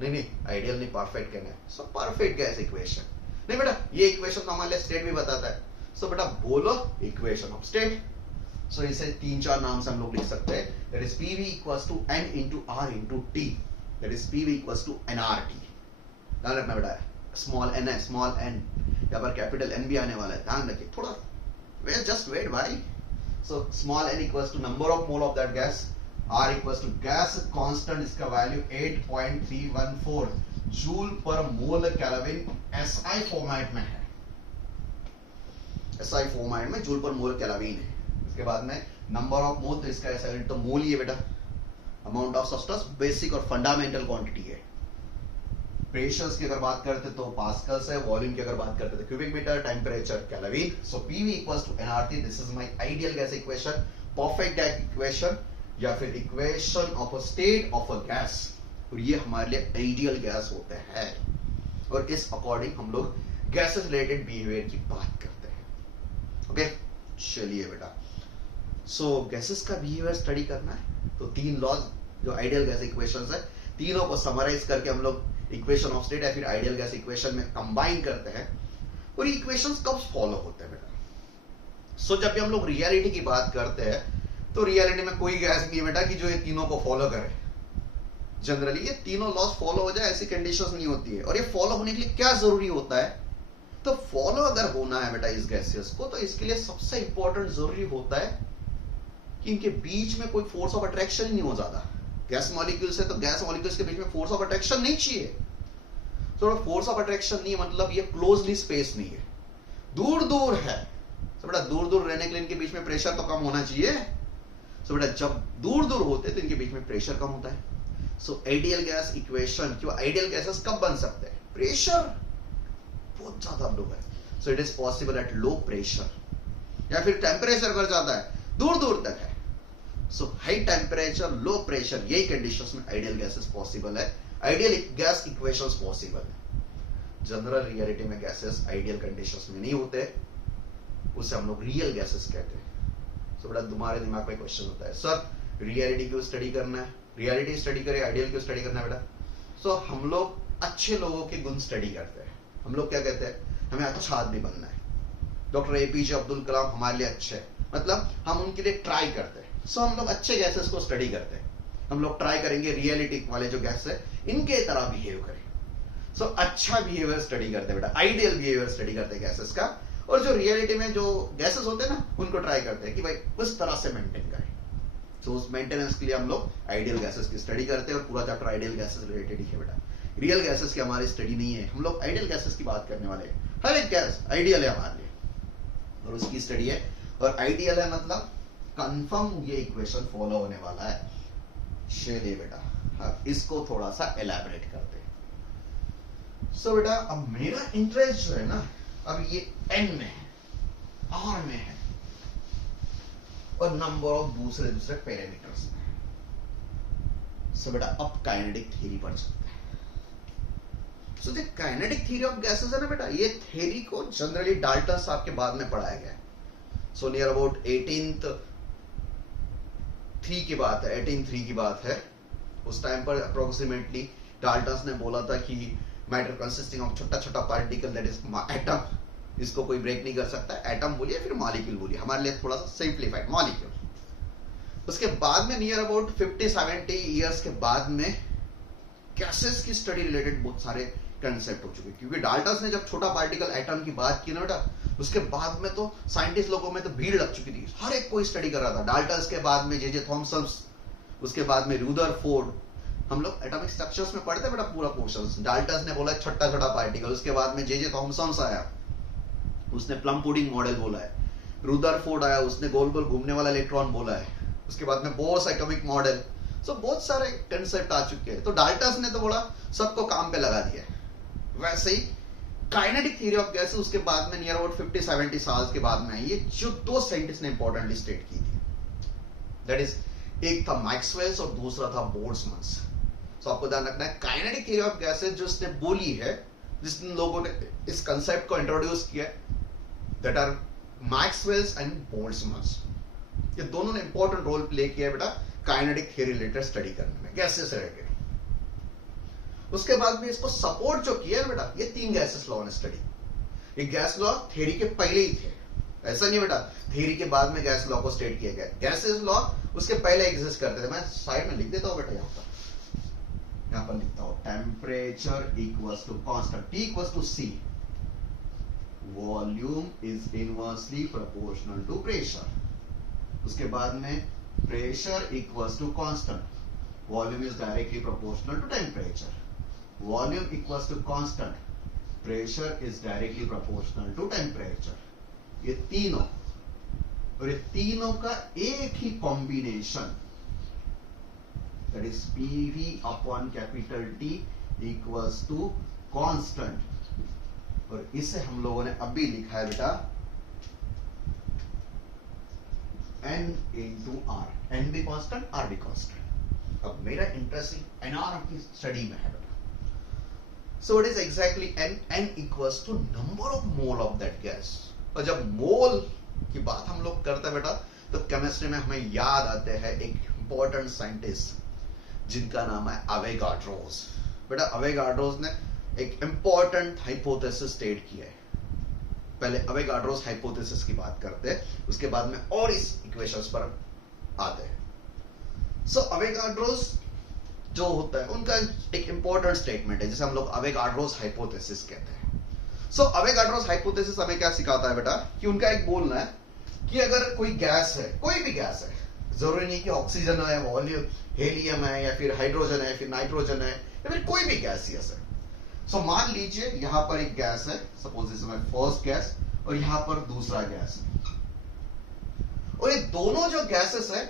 नहीं आइडियल नहीं, परफेक्ट कहना है सो परफेक्ट गैस इक्वेशन। नहीं बेटा, ये इक्वेशन तो हमारे लिए स्टेट भी बताता है। सो बेटा बोलो इक्वेशन ऑफ स्टेट। सो इसे 3-4 नाम से हम लोग लिख सकते हैं। That is PV equals to n into R into T, that is PV equals to nRT। ध्यान रखना बेटा, स्मॉल एन है, स्मॉल एन, यहाँ पर कैपिटल एन भी आने वाला है, ध्यान रखिए थोड़ा, जस्ट वेट भाई। So small n equals to number of mole of that gas, R equals to gas constant, इसका value 8.314 joule per mole kelvin SI format में है, एसआई फॉर्मेट में जूल पर मोल केल्विन है। इसके बाद में number of मोल, तो इसका ऐसा तो मोल ही है बेटा, अमाउंट ऑफ सब्सटेंस बेसिक और फंडामेंटल क्वांटिटी है। प्रेशर्स की अगर बात करते तो पास्कल्स है, वॉल्यूम की अगर बात करते तो cubic metre, temperature kelvin. So PV equals to NRT, this is my ideal gas equation, perfect gas equation या फिर equation of a state of a gas, और ये हमारे लिए आइडियल गैस होते हैं, और इस अकॉर्डिंग हम लोग गैसेस रिलेटेड बिहेवियर की बात करते हैं। ओके चलिए बेटा, सो गैसेस का बिहेवियर स्टडी करना है तो 3 लॉज जो आइडियल गैस इक्वेशंस है, तीनों को समराइज करके हम लोग इक्वेशन ऑफ स्टेट या फिर आइडियल गैस इक्वेशन में कंबाइन करते हैं। और ये इक्वेशंस कब फॉलो होते हैं बेटा? सो जब भी हम लोग रियलिटी की बात करते हैं तो रियलिटी में कोई गैस नहीं है बेटा कि जो ये तीनों को फॉलो करे। जनरली ये तीनों लॉज फॉलो हो जाए ऐसी कंडीशंस नहीं होती है। और ये फॉलो होने के लिए क्या जरूरी होता है? तो फॉलो अगर होना है बेटा इस गैसेस को, तो इसके लिए सबसे इंपॉर्टेंट जरूरी होता है कि इनके बीच में कोई फोर्स ऑफ अट्रैक्शन ही नहीं हो जाता। गैस मॉलिक्यूल्स है तो गैस मॉलिक्यूल्स के बीच में फोर्स ऑफ अट्रैक्शन नहीं चाहिए। तो फोर्स ऑफ अट्रैक्शन नहीं है मतलब ये क्लोजली स्पेस नहीं है, दूर दूर है। तो बेटा दूर दूर रहने के लिए इनके बीच में प्रेशर तो कम होना चाहिए। सो बेटा जब दूर दूर होते तो इनके बीच में प्रेशर कम होता है। सो आइडियल गैस इक्वेशन क्यों, आइडियल गैसेस कब बन सकते हैं? प्रेशर बहुत ज्यादा लो है। सो it is possible at low pressure, या फिर टेम्परेचर अगर ज्यादा है दूर दूर तक है। सो हाई टेम्परेचर लो प्रेशर, यही कंडीशंस में आइडियल गैसेस पॉसिबल है, आइडियल गैस इक्वेशंस पॉसिबल है। जनरल रियलिटी में गैसेस आइडियल कंडीशंस में नहीं होते, उसे हम लोग रियल गैसेस कहते हैं। सो बेटा तुम्हारे दिमाग में क्वेश्चन होता है, सर रियलिटी क्यों स्टडी करना है, रियलिटी स्टडी करें आइडियल क्यों स्टडी करना है बेटा? सो हम लोग अच्छे लोगों के गुण स्टडी करते हैं। हम लोग क्या कहते हैं, हमें अच्छा आदमी बनना है। डॉक्टर एपीजे अब्दुल कलाम हमारे लिए अच्छे हैं, मतलब हम उनके लिए ट्राई करते हैं। सो हम लोग अच्छे गैसेस को स्टडी करते हैं। हम लोग ट्राई करेंगे रियलिटी वाले जो गैस है इनके तरह बिहेव करें। सो अच्छा बिहेवियर स्टडी करते हैं बेटा, आइडियल बिहेवियर स्टडी करते हैं गैसेस का। और जो रियलिटी में जो गैसेस होते हैं ना, उनको ट्राई करते हैं कि भाई उस तरह से मेंटेन करें। सो उस मेंटेनेंस के लिए हम लोग आइडियल गैसेस की स्टडी करते हैं, और पूरा चैप्टर आइडियल गैसेस रिलेटेड ही है बेटा। रियल गैसेस की हमारी स्टडी नहीं है, हम लोग आइडियल गैसेस की बात करने वाले हैं। हर एक गैस आइडियल है हमारे लिए और उसकी स्टडी है। और आइडियल है मतलब कंफर्म ये इक्वेशन फॉलो होने वाला है। चलिए बेटा अब इसको थोड़ा सा एलैबोरेट करते हैं। सो बेटा अब मेरा इंटरेस्ट जो है ना, अब ये एन में है, आर में है, और नंबर ऑफ दूसरे दूसरे पैरामीटर्स में। सो बेटा अब काइनेटिक थ्योरी पढ़ सकते हैं। So the kinetic theory of gases है ना बेटा, ये थ्योरी को जनरली डाल्टन साहब के बाद में पढ़ाया गया है। सो नियर अबाउट 1803 की बात है, 1803 की बात है। उस टाइम पर अप्रोक्सीमेटली डाल्टन ने बोला था कि मैटर कंसिस्टिंग ऑफ छोटा छोटा पार्टिकल दैट इज एटम, इसको कोई ब्रेक नहीं कर सकता। एटम बोलिए फिर मॉलिक्यूल बोलिए, हमारे लिए थोड़ा सा सिंप्लीफाइड मॉलिक्यूल। उसके बाद में नियर अबाउट 50-70 ईयर्स के बाद में गैसेस की स्टडी रिलेटेड बहुत सारे कंसेप्ट हो चुके, क्योंकि डाल्टन ने जब छोटा पार्टिकल एटम की बात की ना बेटा, उसके बाद में तो साइंटिस्ट लोगों में तो भीड़ लग चुकी थी, हर एक कोई स्टडी कर रहा था। डाल्टन के बाद में जे थॉमसन, उसके बाद में रुदरफोर्ड। हम लोग एटॉमिक स्ट्रक्चर्स में पढ़ते बेटा पूरा पोर्शंस। डाल्टन ने बोला छोटा छोटा पार्टिकल, उसके बाद में जे थॉमसन आया, उसने प्लम पुडिंग मॉडल बोला है। रुदरफोर्ड आया, उसने गोल गोल घूमने वाला इलेक्ट्रॉन बोला है। उसके बाद में बोस एटॉमिक मॉडल। सो बहुत सारे कंसेप्ट आ चुके हैं। तो डाल्टन ने तो बोला सबको काम पे लगा दिया। वैसे ही काइनेटिक थ्योरी ऑफ गैसेस उसके बाद में नियर अबाउट 50-70 साल के बाद में आई है, जो दो साइंटिस्ट ने इंपॉर्टेंटली स्टेट की थी। दैट इज, एक था मैक्सवेल्स और दूसरा था बोल्ट्जमैन। सो आपको ध्यान रखना है, काइनेटिक थ्योरी ऑफ गैसेस जो उसने बोली है, जिस लोगों ने इस कंसेप्ट को इंट्रोड्यूस किया, that are Maxwell's and Boltzmann. ये दोनों ने इंपॉर्टेंट रोल प्ले किया बेटा काइनेटिक थ्योरी रिलेटेड स्टडी करने में, गैसेस रिलेटेड। उसके बाद में इसको सपोर्ट जो किया बेटा, ये 3 गैसेस लॉ ने स्टडी। ये गैस लॉ थ्योरी के पहले ही थे, ऐसा नहीं बेटा थ्योरी के बाद में गैस लॉ को स्टेट किया गया। गैसेस लॉ उसके पहले एग्जिस्ट करते थे। मैं साइड में लिख देता हूं बेटा यहाँ पर। यहां पर लिखता हूं temperature equals to constant, T equals to C, volume is inversely proportional to pressure. उसके बाद में pressure equals to constant, volume is directly proportional to temperature, volume equals to constant, pressure is directly proportional to temperature. ये तीनों, और ये तीनों का एक ही combination, that is PV upon capital T equals to constant, और इसे हम लोगों ने अभी लिखा है बेटा N इंटू आर, एन भी कांस्टेंट, आर भी कांस्टेंट। अब मेरा इंटरेस्ट एनआर की स्टडी में है बेटा। So it is exactly N, N equals to number of mole of that gas. और जब मोल की बात हम लोग करते हैं बेटा, तो केमिस्ट्री में हमें याद आते हैं एक इंपॉर्टेंट साइंटिस्ट जिनका नाम है अवेगाड्रोस। बेटा अवेगाड्रोस ने एक इंपॉर्टेंट हाइपोथेसिस स्टेट किया है। पहले अवेगाड्रोस हाइपोथेसिस की बात करते हैं, उसके बाद में और इस इक्वेशंस पर आते हैं। सो अवेगाड्रोस जो होता है उनका एक इंपॉर्टेंट स्टेटमेंट है जिसे हम लोग अवेगाड्रोस हाइपोथेसिस कहते हैं। सो अवेगाड्रोस हाइपोथेसिस हमें क्या सिखाता है बेटा, कि उनका एक बोलना है कि अगर कोई गैस है, कोई भी गैस है, जरूरी नहीं कि ऑक्सीजन है, वॉल्यूम हेलियम है, या फिर हाइड्रोजन है, फिर नाइट्रोजन है, या फिर कोई भी गैसियस है। सो मान लीजिए यहां पर एक गैस है, suppose this is first gas, और यहां पर दूसरा गैस है, और ये दोनों जो गैसेस है,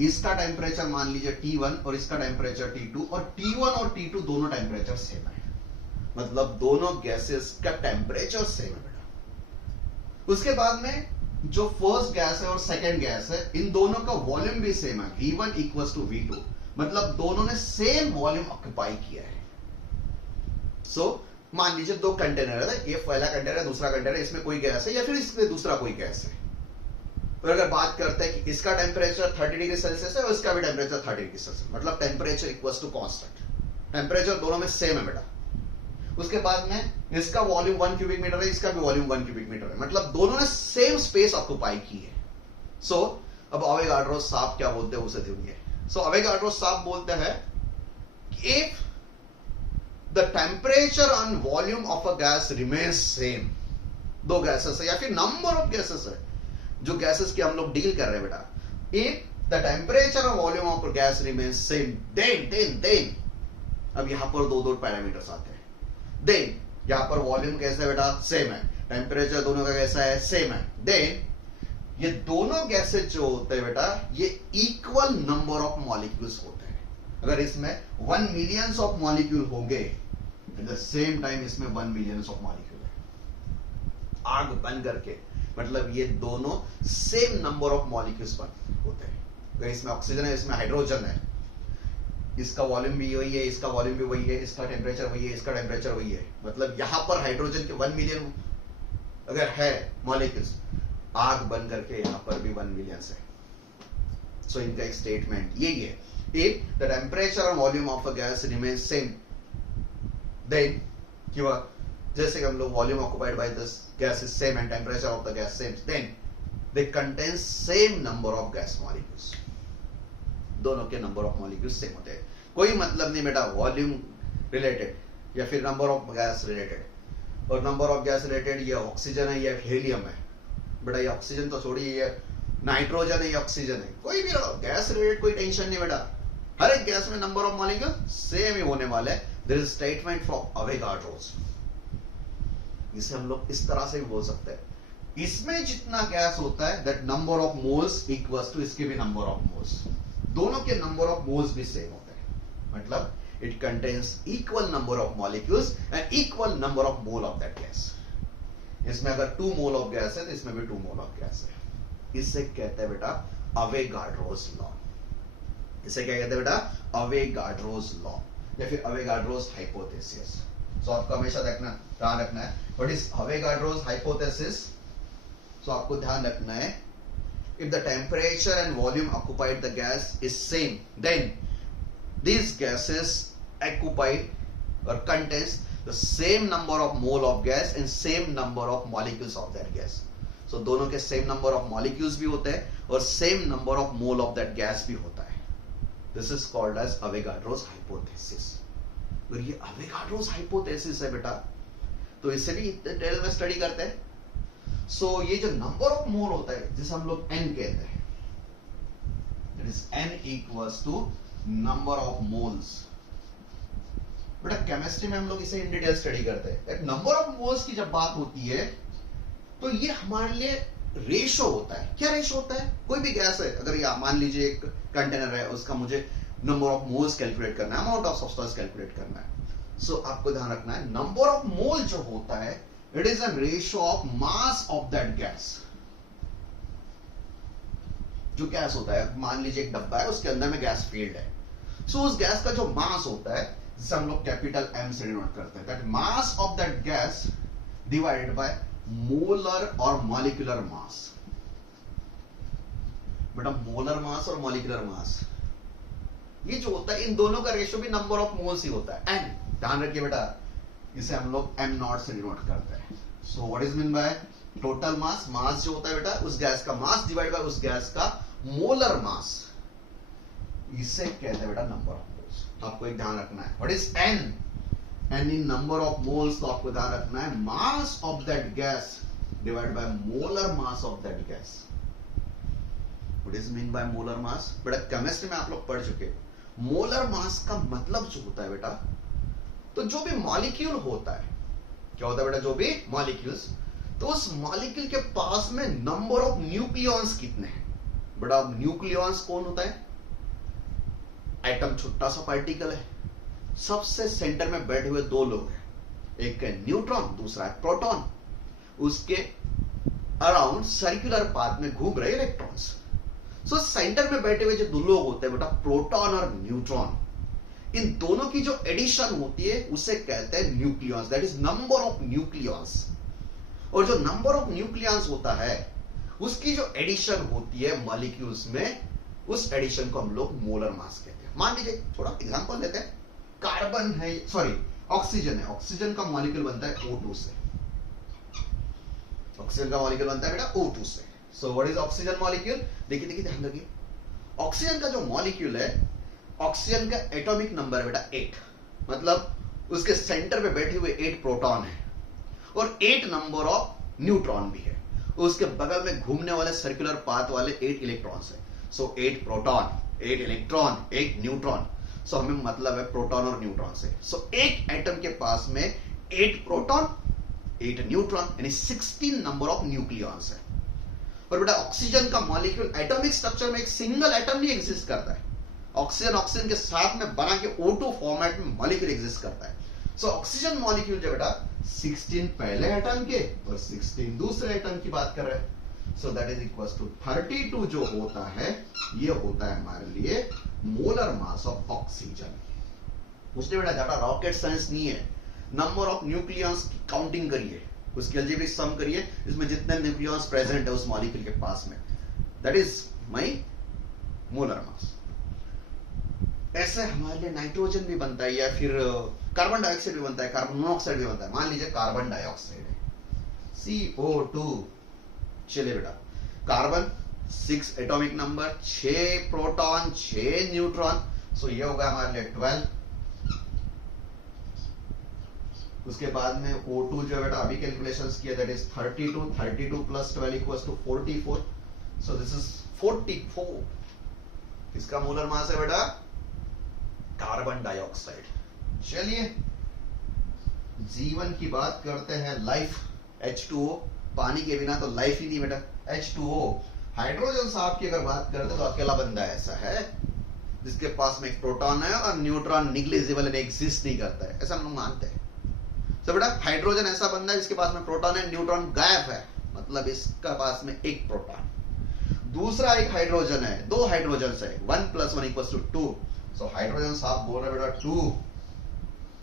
इसका टेम्परेचर मान लीजिए T1 और इसका टेम्परेचर T2, और T1 और T2 दोनों टेम्परेचर सेम है, मतलब दोनों गैसेस का टेम्परेचर सेम है बेटा। उसके बाद में जो फर्स्ट गैस है और सेकंड गैस है, इन दोनों का वॉल्यूम भी सेम है, V1 इक्वल्स टू V2, मतलब दोनों ने सेम वॉल्यूम ऑक्यूपाई किया है। सो मान लीजिए दो कंटेनर है, ये पहला कंटेनर है, दूसरा कंटेनर, इसमें कोई गैस है या फिर इसमें दूसरा कोई गैस है। और अगर बात करते हैं कि इसका टेम्परेचर 30 डिग्री सेल्सियस है और इसका भी टेम्परेचर 30 डिग्री सेल्सियस, मतलब temperature equals to constant, temperature दोनों में सेम है बेटा। उसके बाद में इसका वॉल्यूम 1 क्यूबिक मीटर है, इसका भी वॉल्यूम 1 क्यूबिक मीटर है, मतलब दोनों ने सेम स्पेस ऑक्यूपाई की है। सो अब अवेगाड्रो साहब क्या बोलते हैं उसे सुनिए। सो अवेगाड्रो साहब बोलते हैं कि if the temperature and volume of a gas remains same, दो गैसेस है या फिर नंबर ऑफ गैसेस है, जो गैसेस की हम लोग डील कर रहे हैं बेटा, इफ द टेम्परेचर और volume of gas remains same, then अब यहां पर दो पैरामीटर्स आते हैं। देन यहां पर वॉल्यूम कैसा है बेटा, सेम है, टेम्परेचर दोनों का कैसा है, सेम है, देन ये दोनों गैसेस जो होते हैं बेटा, ये इक्वल नंबर ऑफ मॉलिक्यूल्स होते हैं। अगर इसमें 1 मिलियंस ऑफ मॉलिक्यूल होंगे, एट द सेम टाइम इसमें 1 मिलियंस ऑफ मॉलिक्यूल है, आग बन करके, मतलब ये दोनों सेम नंबर ऑफ मॉलिक्यूल्स होते हैं। अगर इसमें ऑक्सीजन है, इसमें हाइड्रोजन है, इसका वॉल्यूम भी वही है, इसका वॉल्यूम भी वही है, इसका टेम्परेचर वही है, इसका टेम्परेचर वही है, मतलब यहां पर हाइड्रोजन के 1 मिलियन अगर है मॉलिक्यूल्स, आग बन करके यहां पर भी 1 मिलियन है। सो इनका एक स्टेटमेंट यही है, इफ द टेम्परेचर और volume of a gas remain same, then जैसे कि हम लोग volume occupied by this gas is same and temperature of the gas same, then they contain same number of gas molecules, दोनों के number of molecules same होते हैं। कोई मतलब नहीं बेटा वॉल्यूम रिलेटेड या फिर नंबर ऑफ गैस रिलेटेड, और नंबर ऑफ गैस रिलेटेड ये ऑक्सीजन है या हीलियम है बेटा, ये ऑक्सीजन तो छोड़िए, ये नाइट्रोजन है या ऑक्सीजन है, कोई भी गैस रिलेटेड कोई टेंशन नहीं बेटा, हर एक गैस में नंबर ऑफ मॉलिक्यूल सेम ही होने वाले हैं। देयर इज स्टेटमेंट फ्रॉम अवेगाड्रोस, इसे हम लोग इस तरह से भी बोल सकते हैं, इसमें जितना गैस होता है that number of moles equals to इसके भी नंबर ऑफ मोल्स, दोनों के नंबर ऑफ मोल्स भी सेम होते हैं, मतलब it contains equal number of molecules and equal number of mole of that gas. इसमें अगर 2 मोल ऑफ गैस है तो इसमें भी 2 मोल ऑफ गैस है। इससे कहते हैं बेटा अवेगाड्रोस लॉ, इसे क्या कहते हैं बेटा, अवेगाड्रोस लॉ या फिर अवेगाड्रोस हाइपोथेसिस। सो आपको हमेशा ध्यान रखना है व्हाट इज अवेगाड्रोस हाइपोथेसिस। सो आपको ध्यान रखना है, if the temperature and volume occupied the gas is same, then these gases occupy or contains the same number of mole of gas and same number of molecules of that gas. So दोनों के same number of molecules भी होते हैं और same number of mole of that gas भी होता है। This is called as Avogadro's hypothesis. अगर ये अवोगाड्रोस हाइपोथेसिस है बेटा, तो इससे भी डिटेल में स्टडी करते हैं। सो ये जो नंबर ऑफ मोल होता है जिसे हम लोग n कहते हैं, that is n equals to number of moles. बेटा केमिस्ट्री में हम लोग इसे इन डिटेल स्टडी करते हैं। नंबर ऑफ मोल्स की जब बात होती है तो ये हमारे लिए रेशो होता है। क्या रेशो होता है? कोई भी गैस है, अगर ये मान लीजिए एक कंटेनर है, उसका मुझे नंबर ऑफ मोल्स कैलकुलेट करना है, अमाउंट ऑफ सब्सटेंस कैलकुलेट करना है। सो आपको ध्यान रखना है नंबर ऑफ मोल जो होता है it is a ratio of mass of that gas. जो गैस होता है, मान लीजिए एक डब्बा है, उसके अंदर में गैस फील्ड है। सो उस गैस का जो मास होता है, जिसे हम लोग कैपिटल M से डिनोट करते हैं, that mass of that gas divided by molar और मॉलिक्यूलर मास। बेटा मोलर मास और मॉलिक्यूलर मास ये जो होता है, इन दोनों का रेशियो भी नंबर ऑफ मोल्स ही होता है। एन ध्यान रखिए बेटा, इसे हम लोग m नॉट से डिनोट करते हैं। So what is mean by total mass? Mass जो होता है बेटा उस गैस का मास डिवाइड बाय उस गैस का मोलर मास, इसे कहते हैं बेटा नंबर ऑफ मोल्स। आपको एक ध्यान रखना है, what is n? n in number of moles, तो आपको ध्यान रखना है mass of that gas divide by molar mass of that gas. What is mean bye molar मास? बेटा केमिस्ट्री में आप लोग पढ़ चुके, मोलर मास का मतलब जो होता है बेटा, तो जो भी मॉलिक्यूल होता है, क्या होता है बेटा, जो भी मॉलिक्यूल्स, तो उस मॉलिक्यूल के पास में नंबर ऑफ न्यूक्लियॉन्स कितने हैं। बेटा न्यूक्लियॉन्स कौन होता है? एटम छोटा सा पार्टिकल है, सबसे सेंटर में बैठे हुए दो लोग हैं, एक है न्यूट्रॉन, दूसरा है प्रोटॉन। उसके अराउंड सर्कुलर पाथ में घूम रहे इलेक्ट्रॉन्स। सो सेंटर में बैठे हुए जो दो लोग होते हैं बेटा, प्रोटॉन और न्यूट्रॉन, इन दोनों की जो एडिशन होती है उसे कहते हैं nucleons, that is number of nucleons. और जो नंबर ऑफ न्यूक्लियॉन्स होता है उसकी जो एडिशन होती है मॉलिक्यूल्स में, उस एडिशन को हम लोग मोलर मास कहते हैं। मान लीजिए थोड़ा एग्जांपल लेते हैं, कार्बन है, सॉरी ऑक्सीजन है, ऑक्सीजन का मॉलिक्यूल बनता है O2 से। ऑक्सीजन का मॉलिक्यूल बनता है बेटा O2 से। सो व्हाट इज ऑक्सीजन मॉलिक्यूल? देखिए देखिए ध्यान रखिए, ऑक्सीजन का जो मॉलिक्यूल है, ऑक्सीजन का एटॉमिक नंबर है बेटा 8, मतलब उसके सेंटर पे बैठे हुए 8 प्रोटॉन है और 8 नंबर ऑफ न्यूट्रॉन भी है। उसके बगल में घूमने वाले सर्कुलर पाथ वाले 8 इलेक्ट्रॉन्स है। सो 8 प्रोटॉन, 8 इलेक्ट्रॉन, 8 न्यूट्रॉन। सो हमें मतलब है प्रोटॉन और न्यूट्रॉन से। सो एक एटम के पास में 8 प्रोटॉन, 8 न्यूट्रॉन, यानी 16 नंबर ऑफ न्यूक्लियॉन्स है। और बेटा ऑक्सीजन का मॉलिक्यूल एटॉमिक स्ट्रक्चर में एक सिंगल एटम नहीं एग्जिस्ट करता है, ऑक्सीजन के साथ में बना के O2 फॉर्मेट में मॉलिक्यूल एग्जिस्ट करता है। सो ऑक्सीजन मॉलिक्यूल जो बेटा 16 पहले एटम के और 16 दूसरे एटम की बात कर रहे हैं। So that is equals to 32 जो होता है, ये होता है हमारे लिए मोलर मास ऑफ ऑक्सीजन। उसने बेटा ज्यादा रॉकेट साइंस नहीं है, नंबर ऑफ न्यूक्लियॉन्स की काउंटिंग करिए, उसकी अलजेब्रिक सम करिए, इसमें जितने न्यूक्लियॉन्स प्रेजेंट है उस मॉलिक्यूल के पास में, that is my molar mass. ऐसे हमारे लिए नाइट्रोजन भी बनता है, या फिर कार्बन डाइऑक्साइड भी बनता है, कार्बन मोनोऑक्साइड भी बनता है। मान लीजिए कार्बन डाइऑक्साइड है, CO2। चलिए बेटा, carbon 6 atomic number, 6 proton, 6 neutron. So ये होगा हमारे लिए 12। उसके बाद में O2 जो है बेटा अभी कैलकुलेशंस किया, that is 32, 32 plus 12 equals to 44। So this is 44। इसका मोलर मास है बेटा कार्बन डाइऑक्साइड। चलिए जीवन की बात करते हैं, लाइफ, H2O, पानी के बिना तो लाइफ ही नहीं बेटा, H2O। हाइड्रोजन साहब की अगर बात करते तो अकेला बंदा ऐसा है जिसके पास में एक प्रोटॉन है और न्यूट्रॉन निग्लिजिबल है, एग्जिस्ट नहीं करता है, ऐसा हम लोग मानते हैं। तो बेटा हाइड्रोजन ऐसा बंदा है जिसके पास में प्रोटॉन है, न्यूट्रॉन गायब है, मतलब इसका पास में एक प्रोटॉन। दूसरा एक हाइड्रोजन है, 2 हाइड्रोजन है, 1 + 1 = 2। सो हाइड्रोजन साहब बोल रहे बेटा 2,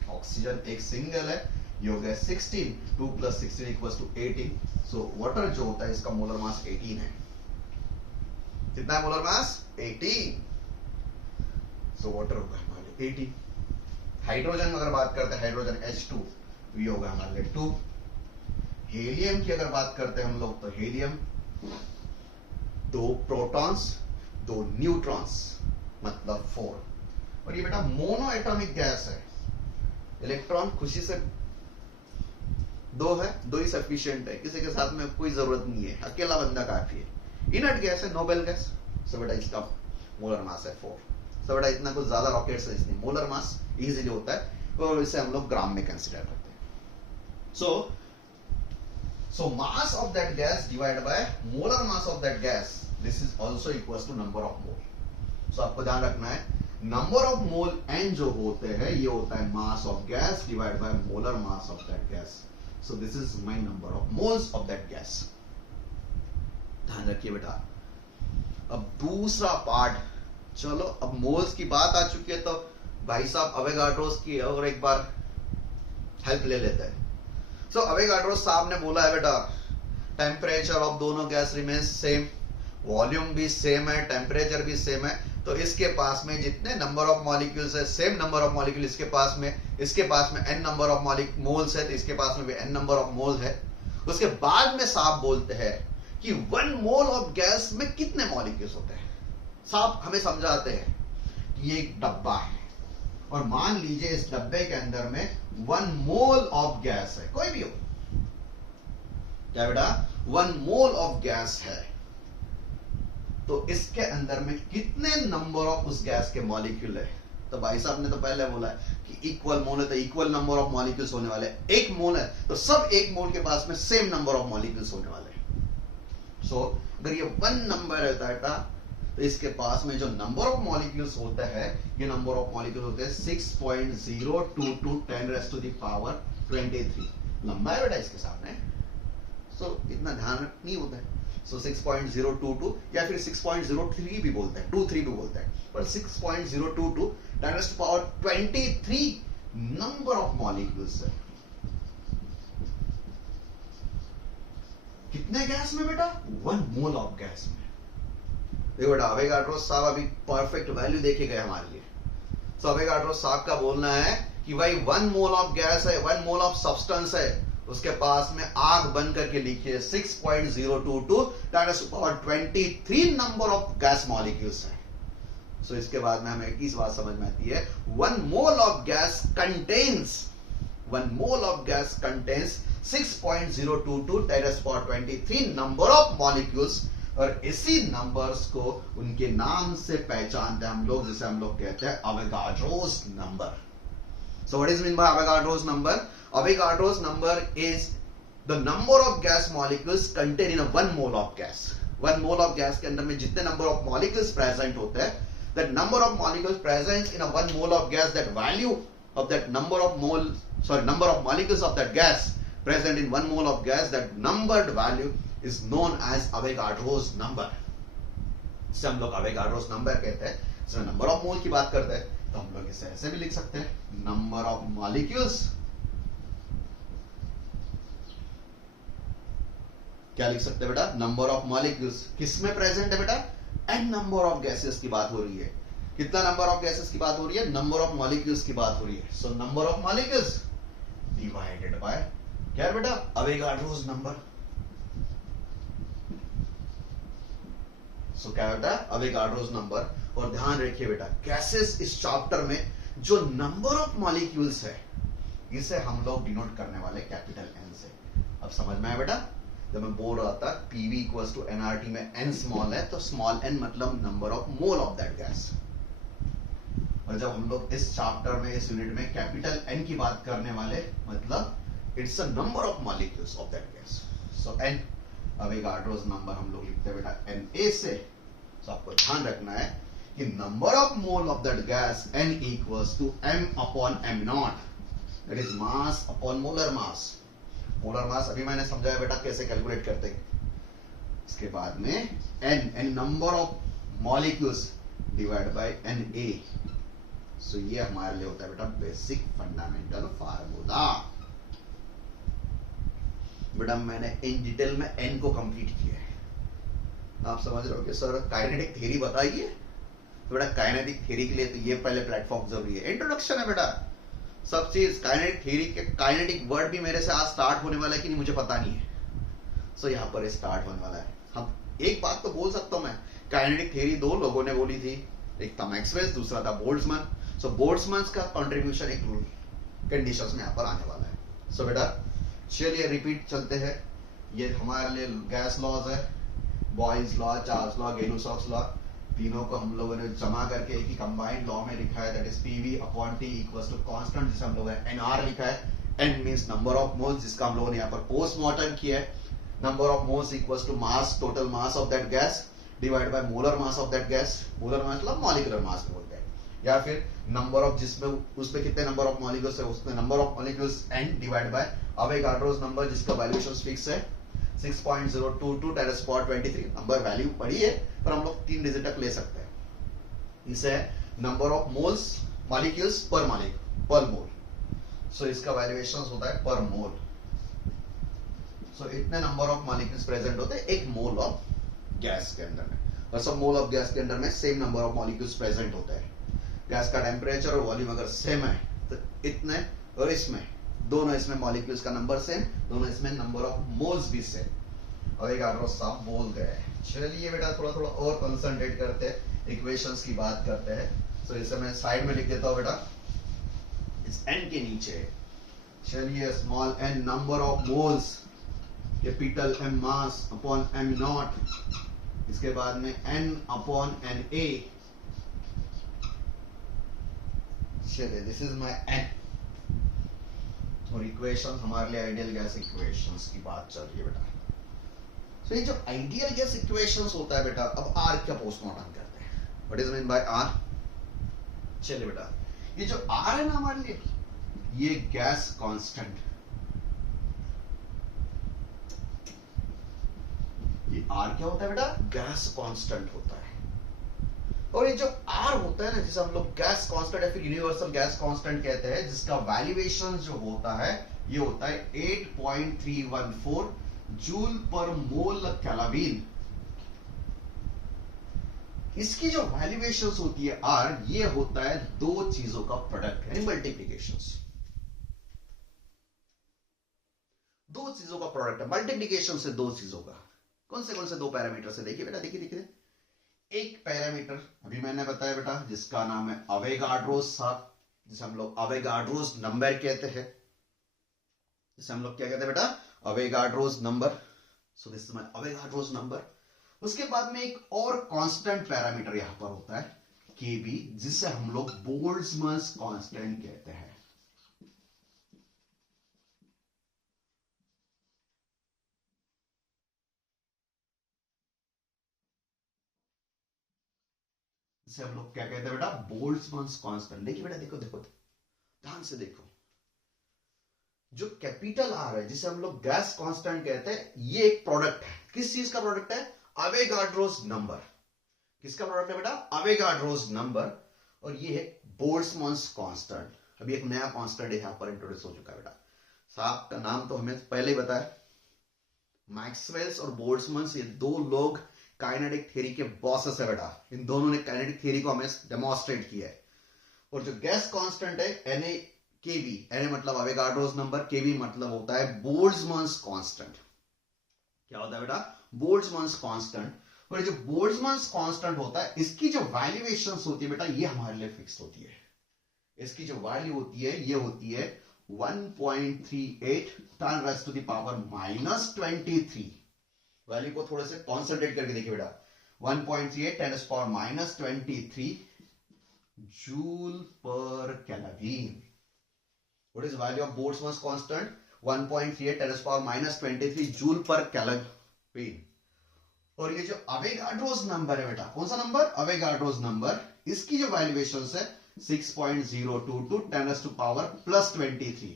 ऑक्सीजन एक सिंगल है, ये हो गया 16, 2 + 16 = 18। सो वाटर जो होता है इसका मोलर मास 18 है। कितना है मोलर मास? 18। सो वाटर होगा हमारे 18। हाइड्रोजन अगर बात करते हैं, हाइड्रोजन H2, तो ये होगा हमारे लिए 2। हीलियम की अगर बात करते हैं हम लोग, तो हीलियम 2 प्रोटॉन्स, 2 न्यूट्रॉन्स, मतलब 4। और ये बेटा मोनो एटॉमिक गैस है, इलेक्ट्रॉन खुशी से 2 है, 2 ही सफिशिएंट है, किसी के साथ में कोई जरूरत नहीं है, अकेला बंदा काफी है। इनर्ट गैस है, नोबेल गैस। सो बेटा इसका मोलर मास है 4। सो बेटा इतना कुछ ज्यादा रॉकेट्स है इसलिए मोलर मास इजीली होता है और इसे हम लोग ग्राम में कंसीडर करते हैं। So mass of that gas divided by molar mass of that gas, this is also equals to number of mole. So आपको ध्यान रखना है number of mole n जो होते हैं ये होता है mass of gas divided by molar mass of that gas. So this is my number of moles of that gas. ध्यान रखिए बेटा। अब दूसरा पार्ट, चलो अब मोल्स की बात आ चुकी है तो भाई साहब अवोगाड्रोस की और एक बार हेल्प ले लेते हैं। सो अवोगाड्रोस साहब ने बोला है बेटा टेम्परेचर ऑफ दोनों गैस रिमेन्स सेम, वॉल्यूम भी सेम है, टेम्परेचर भी सेम है, तो इसके पास में जितने नंबर ऑफ मॉलिक्यूल्स है सेम नंबर ऑफ मॉलिक्यूल इसके पास में n नंबर ऑफ मोल्स है तो इसके पास में भी n नंबर ऑफ मोल है। उसके बाद में साहब बोलते हैं कि 1 मोल ऑफ गैस में कितने मॉलिक्यूल्स होते हैं। साहब हमें समझाते हैं कि ये एक डब्बा है और मान लीजिए इस डब्बे के अंदर में 1 मोल ऑफ गैस है, कोई भी हो, क्या बेटा 1 मोल ऑफ गैस है, तो इसके अंदर में कितने नंबर ऑफ उस गैस के मॉलिक्यूल है। तो भाई साहब ने तो पहले बोला है कि इक्वल मोल है तो इक्वल नंबर ऑफ मॉलिक्यूल्स होने वाले हैं। 1 मोल है तो सब 1 मोल के पास में सेम नंबर ऑफ मॉलिक्यूल्स होने वाले हैं। सो अगर ये 1 नंबर रहता है तो इसके पास में जो नंबर ऑफ मॉलिक्यूल्स होता है ये नंबर ऑफ मॉलिक्यूल होते हैं 6.022 10⁻23। लंबा है बेटा इसके सामने, सो इतना ध्यान नहीं होता है। सो 6.022 या फिर 6.03 भी बोलते हैं, 23 भी बोलते हैं, पर 6.022 10⁻23 नंबर ऑफ मॉलिक्यूल्स है। कितने गैस में बेटा 1 मोल ऑफ गैस में। देखो बेटा अवोगाड्रो साहब अभी परफेक्ट वैल्यू देखे गए हमारे लिए। सो अवोगाड्रो साहब का बोलना है कि भाई 1 मोल ऑफ गैस है, 1 मोल ऑफ सब्सटेंस है, उसके पास में आग बंद करके लिखिए 6.022 10⁻23 नंबर ऑफ गैस मॉलिक्यूल्स है। सो इसके बाद में हमें इस बात समझ में आती है 1 mole of gas contains 6.022 10⁻23 number of molecules, और इसी नंबर्स को उनके नाम से पहचानते हैं हम लोग, जिसे हम लोग कहते हैं Avogadro's number. So what is mean by Avogadro's number? Avogadro's number is the number of gas molecules contain in 1 mole of gas. 1 mole of gas के अंदर में जितने नंबर ऑफ मॉलिक्यूल्स प्रेजेंट होते हैं, that number of molecules present in 1 mole of gas, that value of that number of molecules of that gas present in 1 mole of gas, that numbered value is known as Avogadro's number. इसे हम लोग Avogadro's number कहते हैं। इसमें number of मोल की बात करते हैं तो हम लोग इसे ऐसे भी लिख सकते हैं, नंबर ऑफ मॉलिक्यूल्स। क्या लिख सकते हैं बेटा? नंबर ऑफ मॉलिक्यूल्स किसमें प्रेजेंट है बेटा? n नंबर ऑफ गैसेस की बात हो रही है। कितना नंबर ऑफ गैसेस की बात हो रही है? नंबर ऑफ मॉलिक्यूल्स की बात हो रही है। So number of molecules divided by क्या बेटा? Avogadro's number. सो क्या बेटा? Avogadro's number. और ध्यान रखिए बेटा गैसेस इस चैप्टर में जो नंबर ऑफ मॉलिक्यूल्स है इसे हम लोग डिनोट करने वाले कैपिटल N से। अब समझ में आया बेटा? जब मैं बोल रहा था PV इक्वल्स टू nRT में n स्मॉल है तो स्मॉल n मतलब number of mole of that gas. और जब हम लोग इस चैप्टर में इस यूनिट में कैपिटल N की बात करने वाले मतलब it's a number of molecules of that gas. So n Avogadro's number हम लोग लिखते हैं बेटा Na से। सो आपको ध्यान रखना है कि number of mole of that gas n equals to m/m0, that is mass upon molar mass. Molar mass अभी मैंने समझाया बेटा कैसे कैलकुलेट करते हैं। इसके बाद में n number of molecules divide bye Na। सो ये हमारे लिए होता है बेटा बेसिक फंडामेंटल फार्मूला। बेटा मैंने इन डिटेल में n को कंप्लीट किया है। आप समझ रहे हो कि सर काइनेटिक थ्योरी बताइए, तो बेटा काइनेटिक थ्योरी के लिए तो ये पहले प्लेटफॉर्म जरूरी है। इंट्रोडक्शन है बेटा सब चीज। काइनेटिक थ्योरी के काइनेटिक वर्ड भी मेरे से आज स्टार्ट होने वाला है कि नहीं मुझे पता नहीं है। सो यहाँ पर स्टार्ट होने वाला है। हम एक बात तो बोल सकता हूं मैं, काइनेटिक थ्योरी 2 लोगों ने बोली थी, एक था मैक्सवेल, दूसरा था बोल्ट्जमैन। सो बोल्ट्जमैन का कंट्रीब्यूशन एक कंडीशंस में यहाँ पर आने वाला है। सो बेटा चलिए रिपीट चलते हैं। ये हमारे लिए गैस लॉज है, Boyle's law, Charles law, Gay Lussac's law, तीनों को हम लोगों ने जमा करके एक ही कंबाइंड लॉ में लिखा है, that is PV upon T equals to constant, जिसे हम लोगों ने एनआर लिखा है। N means number of moles, जिसका हम लोगों ने यहाँ पर पोस्टमार्टम किया है। Number of moles equals to mass, total mass of that gas divide by molar mass of that gas. Molar mass मतलब मॉलिक्यूलर मास बोलते हैं, या फिर नंबर ऑफ, जिसमें उसमें कितने नंबर ऑफ मॉलिक्यूल्स है, उसमें number of molecules N divide by Avogadro's number, जिसका वैल्यूएशन फिक्स है 6.022 10 पावर 23। नंबर वैल्यू बड़ी है पर हम लोग 3 डिजिट तक ले सकते हैं। इसे number of moles molecules per मोल। सो इसका वैल्यूएशन होता है पर मोल। सो इतने नंबर ऑफ मॉलिक्यूल्स प्रेजेंट होते हैं एक मोल ऑफ गैस के अंदर में, और सब मोल ऑफ गैस के अंदर में same number of molecules present होते हैं। गैस का टेम्परेचर और वॉल्यूम अगर सेम है तो इतने, और इसमें दोनों, इसमें मॉलिक्यूल्स का नंबर सेम, दोनों इसमें नंबर ऑफ मोल्स भी सेम। अवोगाड्रो साहब बोल गए। चलिए बेटा थोड़ा थोड़ा और कंसंट्रेट करते हैं, इक्वेशंस की बात करते हैं। सो इसे मैं साइड में लिख देता हूं बेटा, इस एन के नीचे। चलिए small N number of moles, capital M mass upon M nought, इसके बाद में एन अपॉन एन ए। चलिए दिस इज माय एन, और इक्वेशन हमारे लिए आइडियल गैस इक्वेशंस की बात चल रही है बेटा। तो ये जो आइडियल गैस इक्वेशंस होता है बेटा, अब आर का पोस्टमार्टम करते हैं। What is mean by R? चलिए बेटा ये जो आर है ना हमारे लिए, ये गैस कांस्टेंट, ये आर क्या होता है बेटा? गैस कांस्टेंट होता है। और ये जो आर होता है ना, जिसे हम लोग गैस कांस्टेंट या फिर यूनिवर्सल गैस कांस्टेंट कहते हैं, जिसका वैल्यूएशन जो होता है ये होता है 8.314 जूल पर मोल कैलोरीन। इसकी जो वैल्यूएशन होती है आर, ये होता है दो चीजों का प्रोडक्ट, यानी मल्टीप्लीकेशन। दो चीजों का प्रोडक्ट है, मल्टीप्लीकेशन से दो चीजों का। कौन से दो पैरामीटर से? देखिए बेटा, देखिए एक पैरामीटर अभी मैंने बताया बेटा, जिसका नाम है अवोगाड्रोस, जिसे हम लोग अवोगाड्रोस नंबर कहते हैं, जिसे हम लोग क्या कहते हैं बेटा? Avogadro's number. So this is my Avogadro's number. उसके बाद में एक और कांस्टेंट पैरामीटर यहां पर होता है केबी, जिसे हम लोग बोल्ट्जमैन कांस्टेंट कहते हैं। इसे हम लोग क्या कहते हैं बेटा? Boltzmann constant. देखिए बेटा, देखो ध्यान से देखो, जो कैपिटल आर है, जिसे हम लोग गैस कांस्टेंट कहते हैं, ये एक प्रोडक्ट है। किस चीज का प्रोडक्ट है? अवोगाड्रोस नंबर। किसका प्रोडक्ट है बेटा? Avogadro's number. और ये है बोल्ट्जमैन कांस्टेंट। अभी एक नया कांस्टेंट यहां पर इंट्रोड्यूस हो चुका है बेटा, साहब का नाम तो हमें पहले ही बताया, मैक्सवेल्स और बोल्ट्जमैन। ये दो लोग काइनेटिक थ्योरी के बॉसेस है बेटा। इन दोनों ने काइनेटिक थ्योरी को हमें डेमोन्स्ट्रेट किया है। और जो गैस कांस्टेंट है Na केवी, Na मतलब अवोगाड्रोस नंबर, केवी मतलब होता है बोल्ट्जमैन कांस्टेंट। क्या होता है बेटा? Boltzmann constant. और जो बोल्ट्जमैन कांस्टेंट होता है, इसकी जो वैल्यूएशन होती है बेटा, ये हमारे लिए फिक्स होती है। इसकी जो वैल्यू होती है, ये होती है 1.38 10 to the power -23। वैल्यू को थोड़े से कॉन्सेंट्रेट करके देखिए बेटा, 1.38 10 to the power -23 joule per chlorine. What is the value of Boltzmann's constant? 1.38 10 to the power -23 joule per कैलोरीन। और ये जो अवोगाड्रोस नंबर है बेटा, कौन सा नंबर? Avogadro's number. इसकी जो वैल्यूएशन है 6.022 10 to the power +23।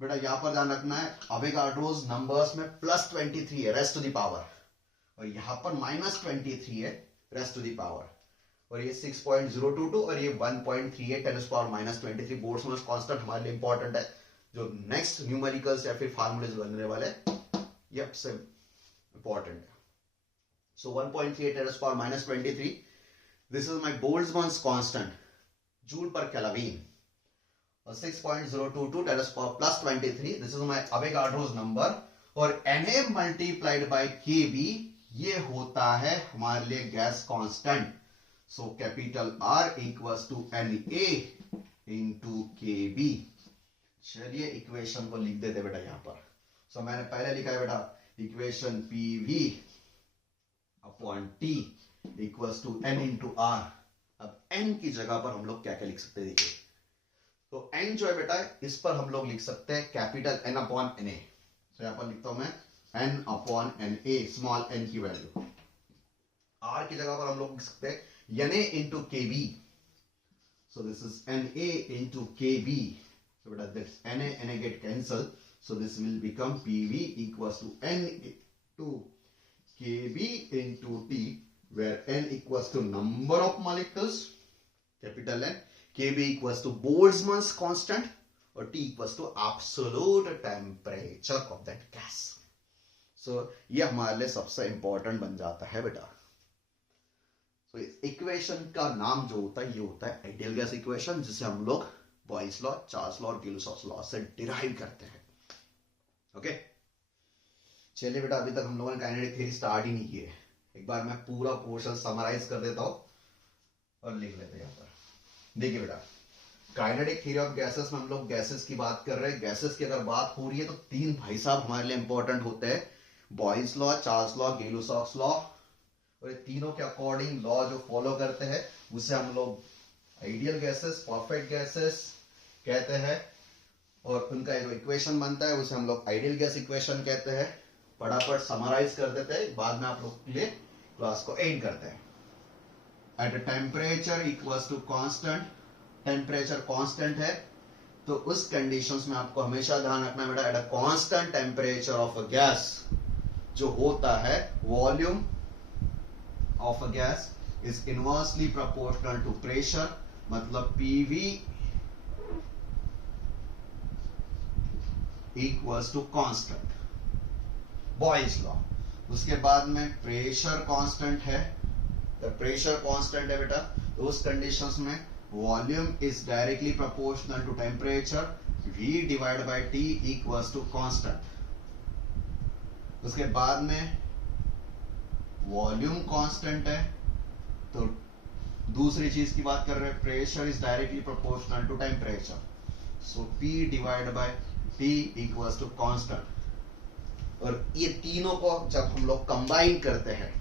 बेटा यहां पर ध्यान रखना है, अवोगाड्रोस नंबर्स में +23 है रेस्ट टू दी पावर, और यहां पर -23 है रेस्ट टू दी पावर। और ये 6.022 और ये 1.38 10 to the power -23 Boltzmann constant हमारे लिए इंपॉर्टेंट है। जो नेक्स्ट न्यूमेरिकल्स या फिर फार्मूलेज बनने वाले, ये सबसे इंपॉर्टेंट है। So 1.38 10 to the power -23, this is my Boltzmann constant joule per कैलोरीन। और 6.022 10 to the power +23, this is my Avogadro's number. और Na मल्टीप्लाइड बाय Kb, ये होता है हमारे लिए gas constant. So capital R equals to Na into KB। चलिए equation को लिख देते बेटा यहां पर। सो मैंने पहले लिखा है बेटा equation PV upon T equals to N into R। अब N की जगह पर हम लोग क्या क्या लिख सकते हैं, देखिए तो N जो है बेटा इस पर हम लोग लिख सकते हैं कैपिटल N अपॉन Na। तो यहां पर लिखता हूं मैं N upon Na, small n की वैल्यू। R की जगह पर हम लोग लिख सकते हैं Na into KB। So this is Na into KB। So beta that's Na get cancelled. So this will become PV equals to N to KB into T, where N equals to number of molecules, capital N, KB equals to Boltzmann's constant, or T equals to absolute temperature of that gas. So ये हमारे लिए सबसे important बन जाता है बेटा। So इस equation का नाम जो होता है ये होता है ideal gas equation, जिसे हम लोग बॉयल्स लॉ, चार्ल्स लॉ और गिब्स लॉ से डिराइव करते हैं। ओके चलिए बेटा, अभी तक हम लोगों ने काइनेटिक थ्योरी स्टार्ट ही नहीं की है। एक बार मैं पूरा पोर्शन समराइज कर देता हूं और लिख लेते हैं यहां पर। देखिए बेटा, काइनेटिक थ्योरी ऑफ गैसेस में हम लोग गैसेस की बात कर रहे हैं। गैसेस की अगर बात हो रही है तो तीन भाई साहब हमारे लिए इंपॉर्टेंट होते हैं, Boyle's law, Charles law, Gibbs law. और ये तीनों के अकॉर्डिंग लॉ जो फॉलो करते हैं उसे हम लोग आइडियल गैसेस, परफेक्ट गैसेस कहते हैं। और उनका जो इक्वेशन बनता है उसे हम लोग आइडियल गैस इक्वेशन कहते हैं। फटाफट समराइज कर देते हैं, बाद में आप लोग के लिए क्लास को एंड करते हैं। At a temperature equals to constant, temperature constant है तो उस कंडीशंस में आपको हमेशा ध्यान रखना बेटा, at a constant temperature of a gas जो होता है volume of a gas is inversely proportional to pressure. मतलब PV equals to constant, Boyle's law. उसके बाद में प्रेशर कांस्टेंट है, तो प्रेशर कांस्टेंट है बेटा तो उस कंडीशंस में volume is directly proportional to temperature, V divide by T equals to constant. उसके बाद में वॉल्यूम कांस्टेंट है तो दूसरी चीज की बात कर रहे हैं, pressure is directly proportional to temperature, so P divide by T equals to constant. और ये तीनों को जब हम लोग कंबाइन करते हैं,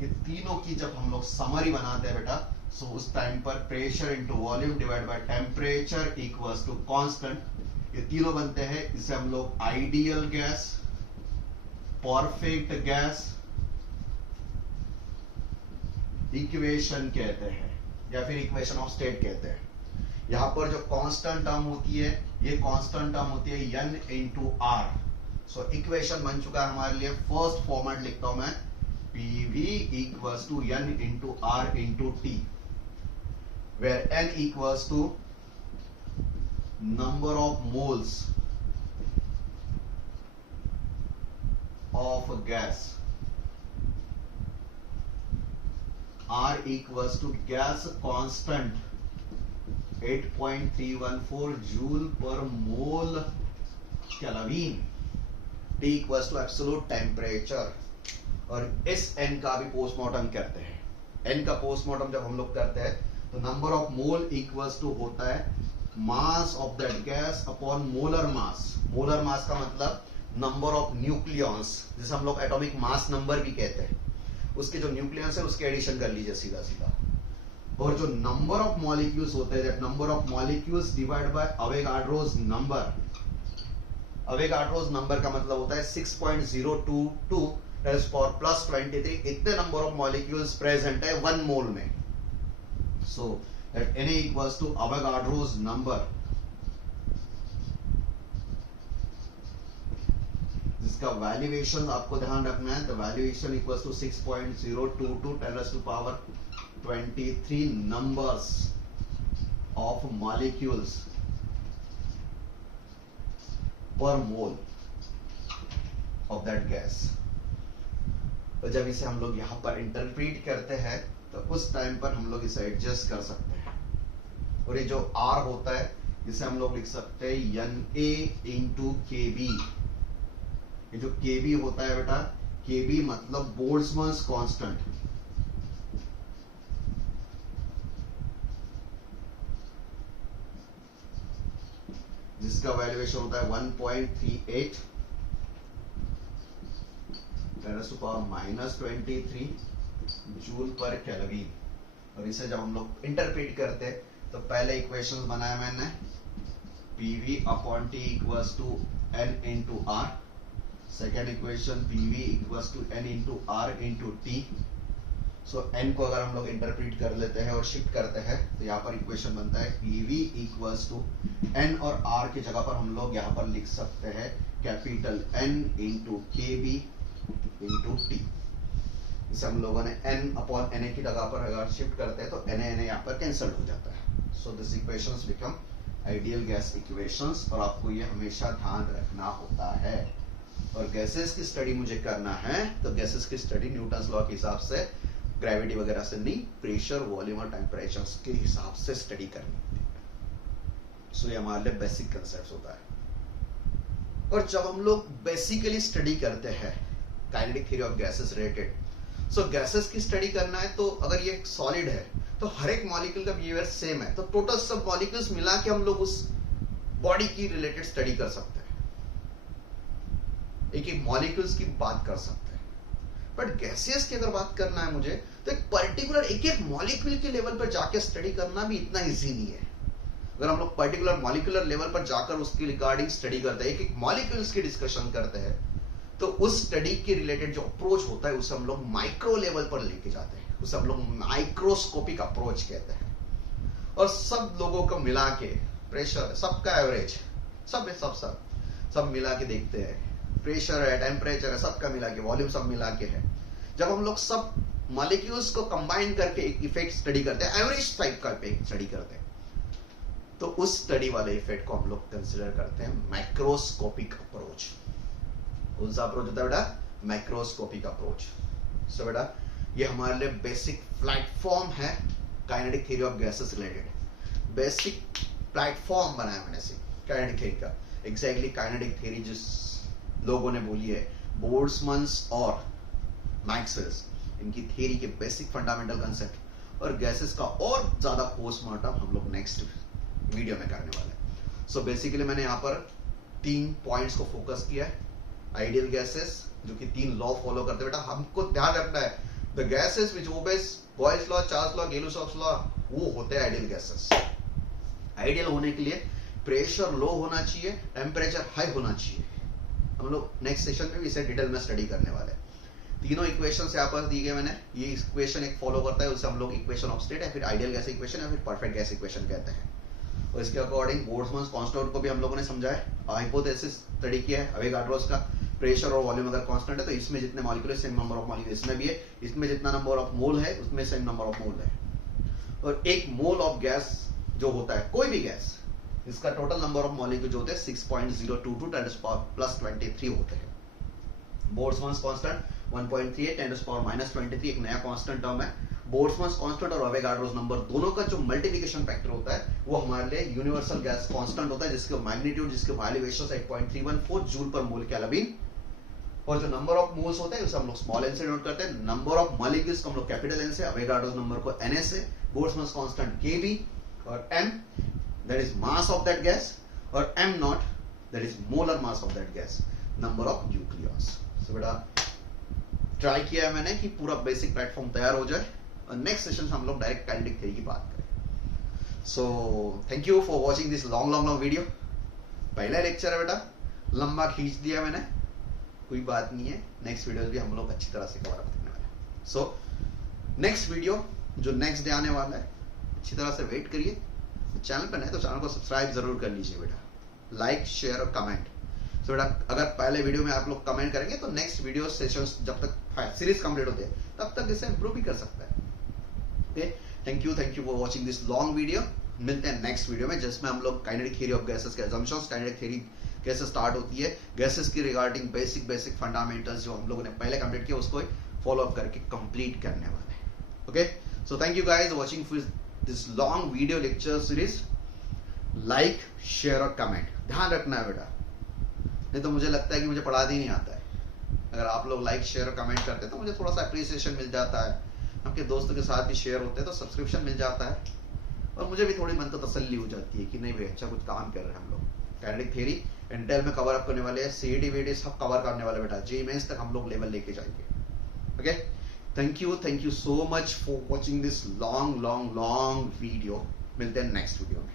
ये तीनों की जब हम लोग समरी बनाते हैं बेटा, सो उस टाइम पर pressure into volume divide by temperature equals to constant. ये तीनों बनते हैं, इसे हम लोग ideal gas, perfect gas equation कहते हैं या फिर इक्वेशन ऑफ स्टेट कहते हैं। यहां पर जो कांस्टेंट टर्म होती है ये कांस्टेंट टर्म होती है N into R। So equation बन चुका है हमारे लिए, फर्स्ट फॉर्मेट लिखता हूं मैं, PV equals to N into R into T, where N equals to number of moles of gas, R equals to gas constant 8.314 joule per mole kelvin, T equals to absolute temperature। और इस N का भी postmortem करते हैं। N का postmortem जब हम लोग करते हैं तो number of mole equals to होता है mass of that gas upon molar mass. Molar mass का मतलब नंबर ऑफ न्यूक्लियॉन्स, जिसे हम लोग एटॉमिक मास नंबर भी कहते हैं, उसके जो न्यूक्लियस है उसके एडिशन कर लीजिए सीधा सीधा। और जो नंबर ऑफ मॉलिक्यूल्स होते हैं, number of molecules divide by Avogadro's number. Avogadro's number का मतलब होता है 6.022 + 23। इतने नंबर ऑफ मॉलिक्यूल्स प्रेजेंट है 1 मोल में। So that Na equals to Avogadro's number, जिसका वैल्यूएशन आपको ध्यान रखना है। The valuation equals to 6.022 × 10⁻23 numbers of molecules per mole of that gas. तो जब इसे हम लोग यहां पर इंटरप्रीट करते हैं तो उस टाइम पर हम लोग इसे एडजस्ट कर सकते हैं। और ये जो R होता है इसे हम लोग लिख सकते हैं Na इंटू KB। ये जो KB होता है बेटा, KB मतलब बोल्ट्जमैन्स कांस्टेंट। जिसका वैल्यूएशन होता है 1.38 -23 जूल पर केल्विन। और इसे जब हम लोग इंटरप्रेट करते हैं तो पहले इक्वेशन बनाया मैंने PV upon T equals to N into R, second equation PV equals to N into R into T। So N को अगर हम लोग इंटरप्रेट कर लेते हैं और शिफ्ट करते हैं तो यहाँ पर इक्वेशन बनता है PV इक्वल्स टू N और R की जगह पर हम लोग यहाँ पर लिख सकते हैं capital N into KB into T। इसे हम लोगों ने N अपॉन Na की जगह पर अगर शिफ्ट करते हैं तो Na यहाँ पर कैंसिल हो जाता है। So this equations become ideal gas equations, और आपको ये हमेशा ध्यान रखना होता है। और गैसेस की स्टडी मुझे करना है तो गैसेस की स्टडी न्यूटन्स लॉ के हिसाब से, ग्रेविटी वगैरह से नहीं, प्रेशर, वॉल्यूम और टेम्परेचर के हिसाब से स्टडी करनी होती है। सो ये हमारे लिए बेसिक कंसेप्ट होता है। और जब हम लोग बेसिकली स्टडी करते हैं kinetic theory of gases related, so gases की स्टडी करना है तो अगर ये सॉलिड है तो हर एक मॉलिक्यूल का बिहेवियर सेम है, तो टोटल सब मॉलिक्यूल्स मिला के हम लोग उस बॉडी की रिलेटेड स्टडी कर सकते हैं, एक एक मॉलिक्यूल्स की बात कर सकते हैं। बट गैसेस की अगर बात करना है मुझे तो एक पर्टिकुलर एक एक मॉलिक्यूल के लेवल पर जाके स्टडी करना भी इतना इजी नहीं है। अगर हम लोग पर्टिकुलर मॉलिक्यूलर लेवल पर जाकर उसके रिगार्डिंग स्टडी करते हैं, एक एक मॉलिक्यूल्स की डिस्कशन करते हैं, तो उस स्टडी के रिलेटेड जो अप्रोच होता है उसे हम लोग माइक्रो लेवल पर लेके जाते हैं, उसे हम लोग माइक्रोस्कोपिक अप्रोच कहते हैं। और सब लोगों को मिला के, प्रेशर सबका एवरेज, सब मिला के देखते हैं, प्रेशर है, टेम्परेचर है, सबका मिला के, वॉल्यूम सब मिला के है। जब हम लोग सब मॉलिक्यूल्स को कंबाइन करके एक इफेक्ट स्टडी करते हैं, एवरेज टाइप का इफेक्ट स्टडी करते हैं, तो उस स्टडी वाले इफेक्ट को हम लोग कंसिडर करते हैं मैक्रोस्कोपिक अप्रोच। कौन सा अप्रोच होता है बेटा? Macroscopic approach. सो बेटा ये हमारे लिए बेसिक प्लेटफॉर्म है kinetic theory of gases related. Basic platform बनाया मैंने से काइनेटिक थ्योरी का। एग्जैक्टली काइनेटिक थ्योरी जिस लोगों ने बोली है, बोल्ट्जमैन और मैक्सवेल्स, इनकी थ्योरी के बेसिक फंडामेंटल कंसेप्ट और गैसेस का और ज्यादा पोस्टमार्टम हम लोग नेक्स्ट वीडियो में करने वाले हैं। सो बेसिकली मैंने यहाँ पर 3 पॉइंट्स को फोकस किया है। आइडियल गैसेस जो कि 3 लॉ फॉलो करते हैं बेटा, हमको ध्यान रखना है the gases which obeys Boyle's law, Charles law, Gay Lussac's law, वो होते हैं आइडियल गैसेस। आइडियल होने के लिए प्रेशर लो होना चाहिए, टेम्परेचर हाई होना चाहिए। हम लोग नेक्स्ट सेशन में भी इसे डिटेल में स्टडी करने वाले हैं। तीनों इक्वेशंस यहाँ पर दी गए मैंने, ये इक्वेशन एक फॉलो करता है, उसे हम लोग इक्वेशन ऑफ स्टेट या फिर आइडियल गैस इक्वेशन या फिर परफेक्ट गैस इक्वेशन कहते हैं। और इसके अकॉर्डिंग बोल्ट्जमैन कांस्टेंट को भी हम लोगों ने समझा है, हाइपोथेसिस स्टडी किया है अवोगाड्रोस का। प्रेशर और वॉल्यूम अगर कांस्टेंट है तो इसमें जितने मॉलिक्यूल है सेम नंबर ऑफ मॉलिक्यूल इसमें भी है, इसमें जितना नंबर ऑफ मोल है उसमें सेम नंबर ऑफ मोल है। और एक मोल ऑफ गैस जो होता है, कोई भी गैस, इसका टोटल नंबर ऑफ मॉलिक्यूल जो होते हैं 6.022 10⁻+23 होते हैं। बोल्ट्जमैन कांस्टेंट 1.38 10⁻⁻23 एक नया कांस्टेंट टर्म है। बोल्ट्जमैन कांस्टेंट और अवोगाड्रोस नंबर दोनों का जो मल्टीप्लिकेशन फैक्टर होता है वो हमारे लिए यूनिवर्सल गैस कांस्टेंट होता है, जिसके मैग्नीट्यूड, जिसके valuation 8.314 joule per mole kelvin. और जो नंबर ऑफ मोल्स होते हैं उसे हम लोग स्मॉल एन से नोट करते हैं, नंबर ऑफ मॉलिक्यूल्स को हम लोग कैपिटल एन से, अवोगाड्रोस नंबर को Na से, बोल्ट्जमैन कांस्टेंट Kb, और m that is mass of that gas, और m not that is molar mass of that gas, number of nucleus. So बेटा try किया है मैंने कि पूरा बेसिक प्लेटफॉर्म तैयार हो जाए और नेक्स्ट सेशन से हम लोग डायरेक्ट काइनेटिक थ्योरी की बात करें। So thank you for watching this long video. पहला लेक्चर है बेटा, लंबा खींच दिया मैंने, कोई बात नहीं है, नेक्स्ट वीडियोस भी हम लोग अच्छी तरह से कवर अप करने वाले हैं। सो नेक्स्ट वीडियो जो नेक्स्ट डे आने वाला है, अच्छी तरह से वेट करिए। चैनल पर नहीं तो चैनल को सब्सक्राइब जरूर कर लीजिए बेटा, लाइक शेयर और कमेंट। सो बेटा अगर पहले वीडियो में आप लोग कमेंट करेंगे तो नेक्स्ट वीडियो सेशंस जब तक सीरीज कंप्लीट होती है तब तक इसे इंप्रूव भी कर सकता है। Okay, thank you for watching this long video. मिलते हैं नेक्स्ट वीडियो में जिसमें हम लोग काइनेटिक थ्योरी ऑफ गैसेस के असम्पशंस, काइनेटिक थ्योरी कैसे स्टार्ट होती है, गैसेस की रिगार्डिंग बेसिक फंडामेंटल्स जो हम लोगों ने पहले कंप्लीट किया उसको फॉलो अप करके कंप्लीट करने वाले हैं। Okay, so thank you guys watching for this long video lecture series. Like share और कमेंट ध्यान रखना है बेटा, नहीं तो मुझे लगता है कि मुझे पढ़ाते ही नहीं आता है। अगर आप लोग लाइक शेयर और कमेंट करते हैं तो मुझे थोड़ा सा अप्रिसिएशन मिल जाता है, आपके दोस्तों के साथ भी शेयर होते हैं तो सब्सक्रिप्शन मिल जाता है और मुझे भी थोड़ी मन तो तसल्ली हो जाती है कि नहीं भाई अच्छा कुछ काम कर रहे हैं हम लोग। कैनेडिक थ्योरी इंटेल में कवर अप करने वाले हैं, सीईटी वीटी सब कवर करने वाले बेटा, जी मेंस तक हम लोग लेवल लेके जाएंगे। Okay, thank you so much for watching this long video. मिलते हैं नेक्स्ट वीडियो में।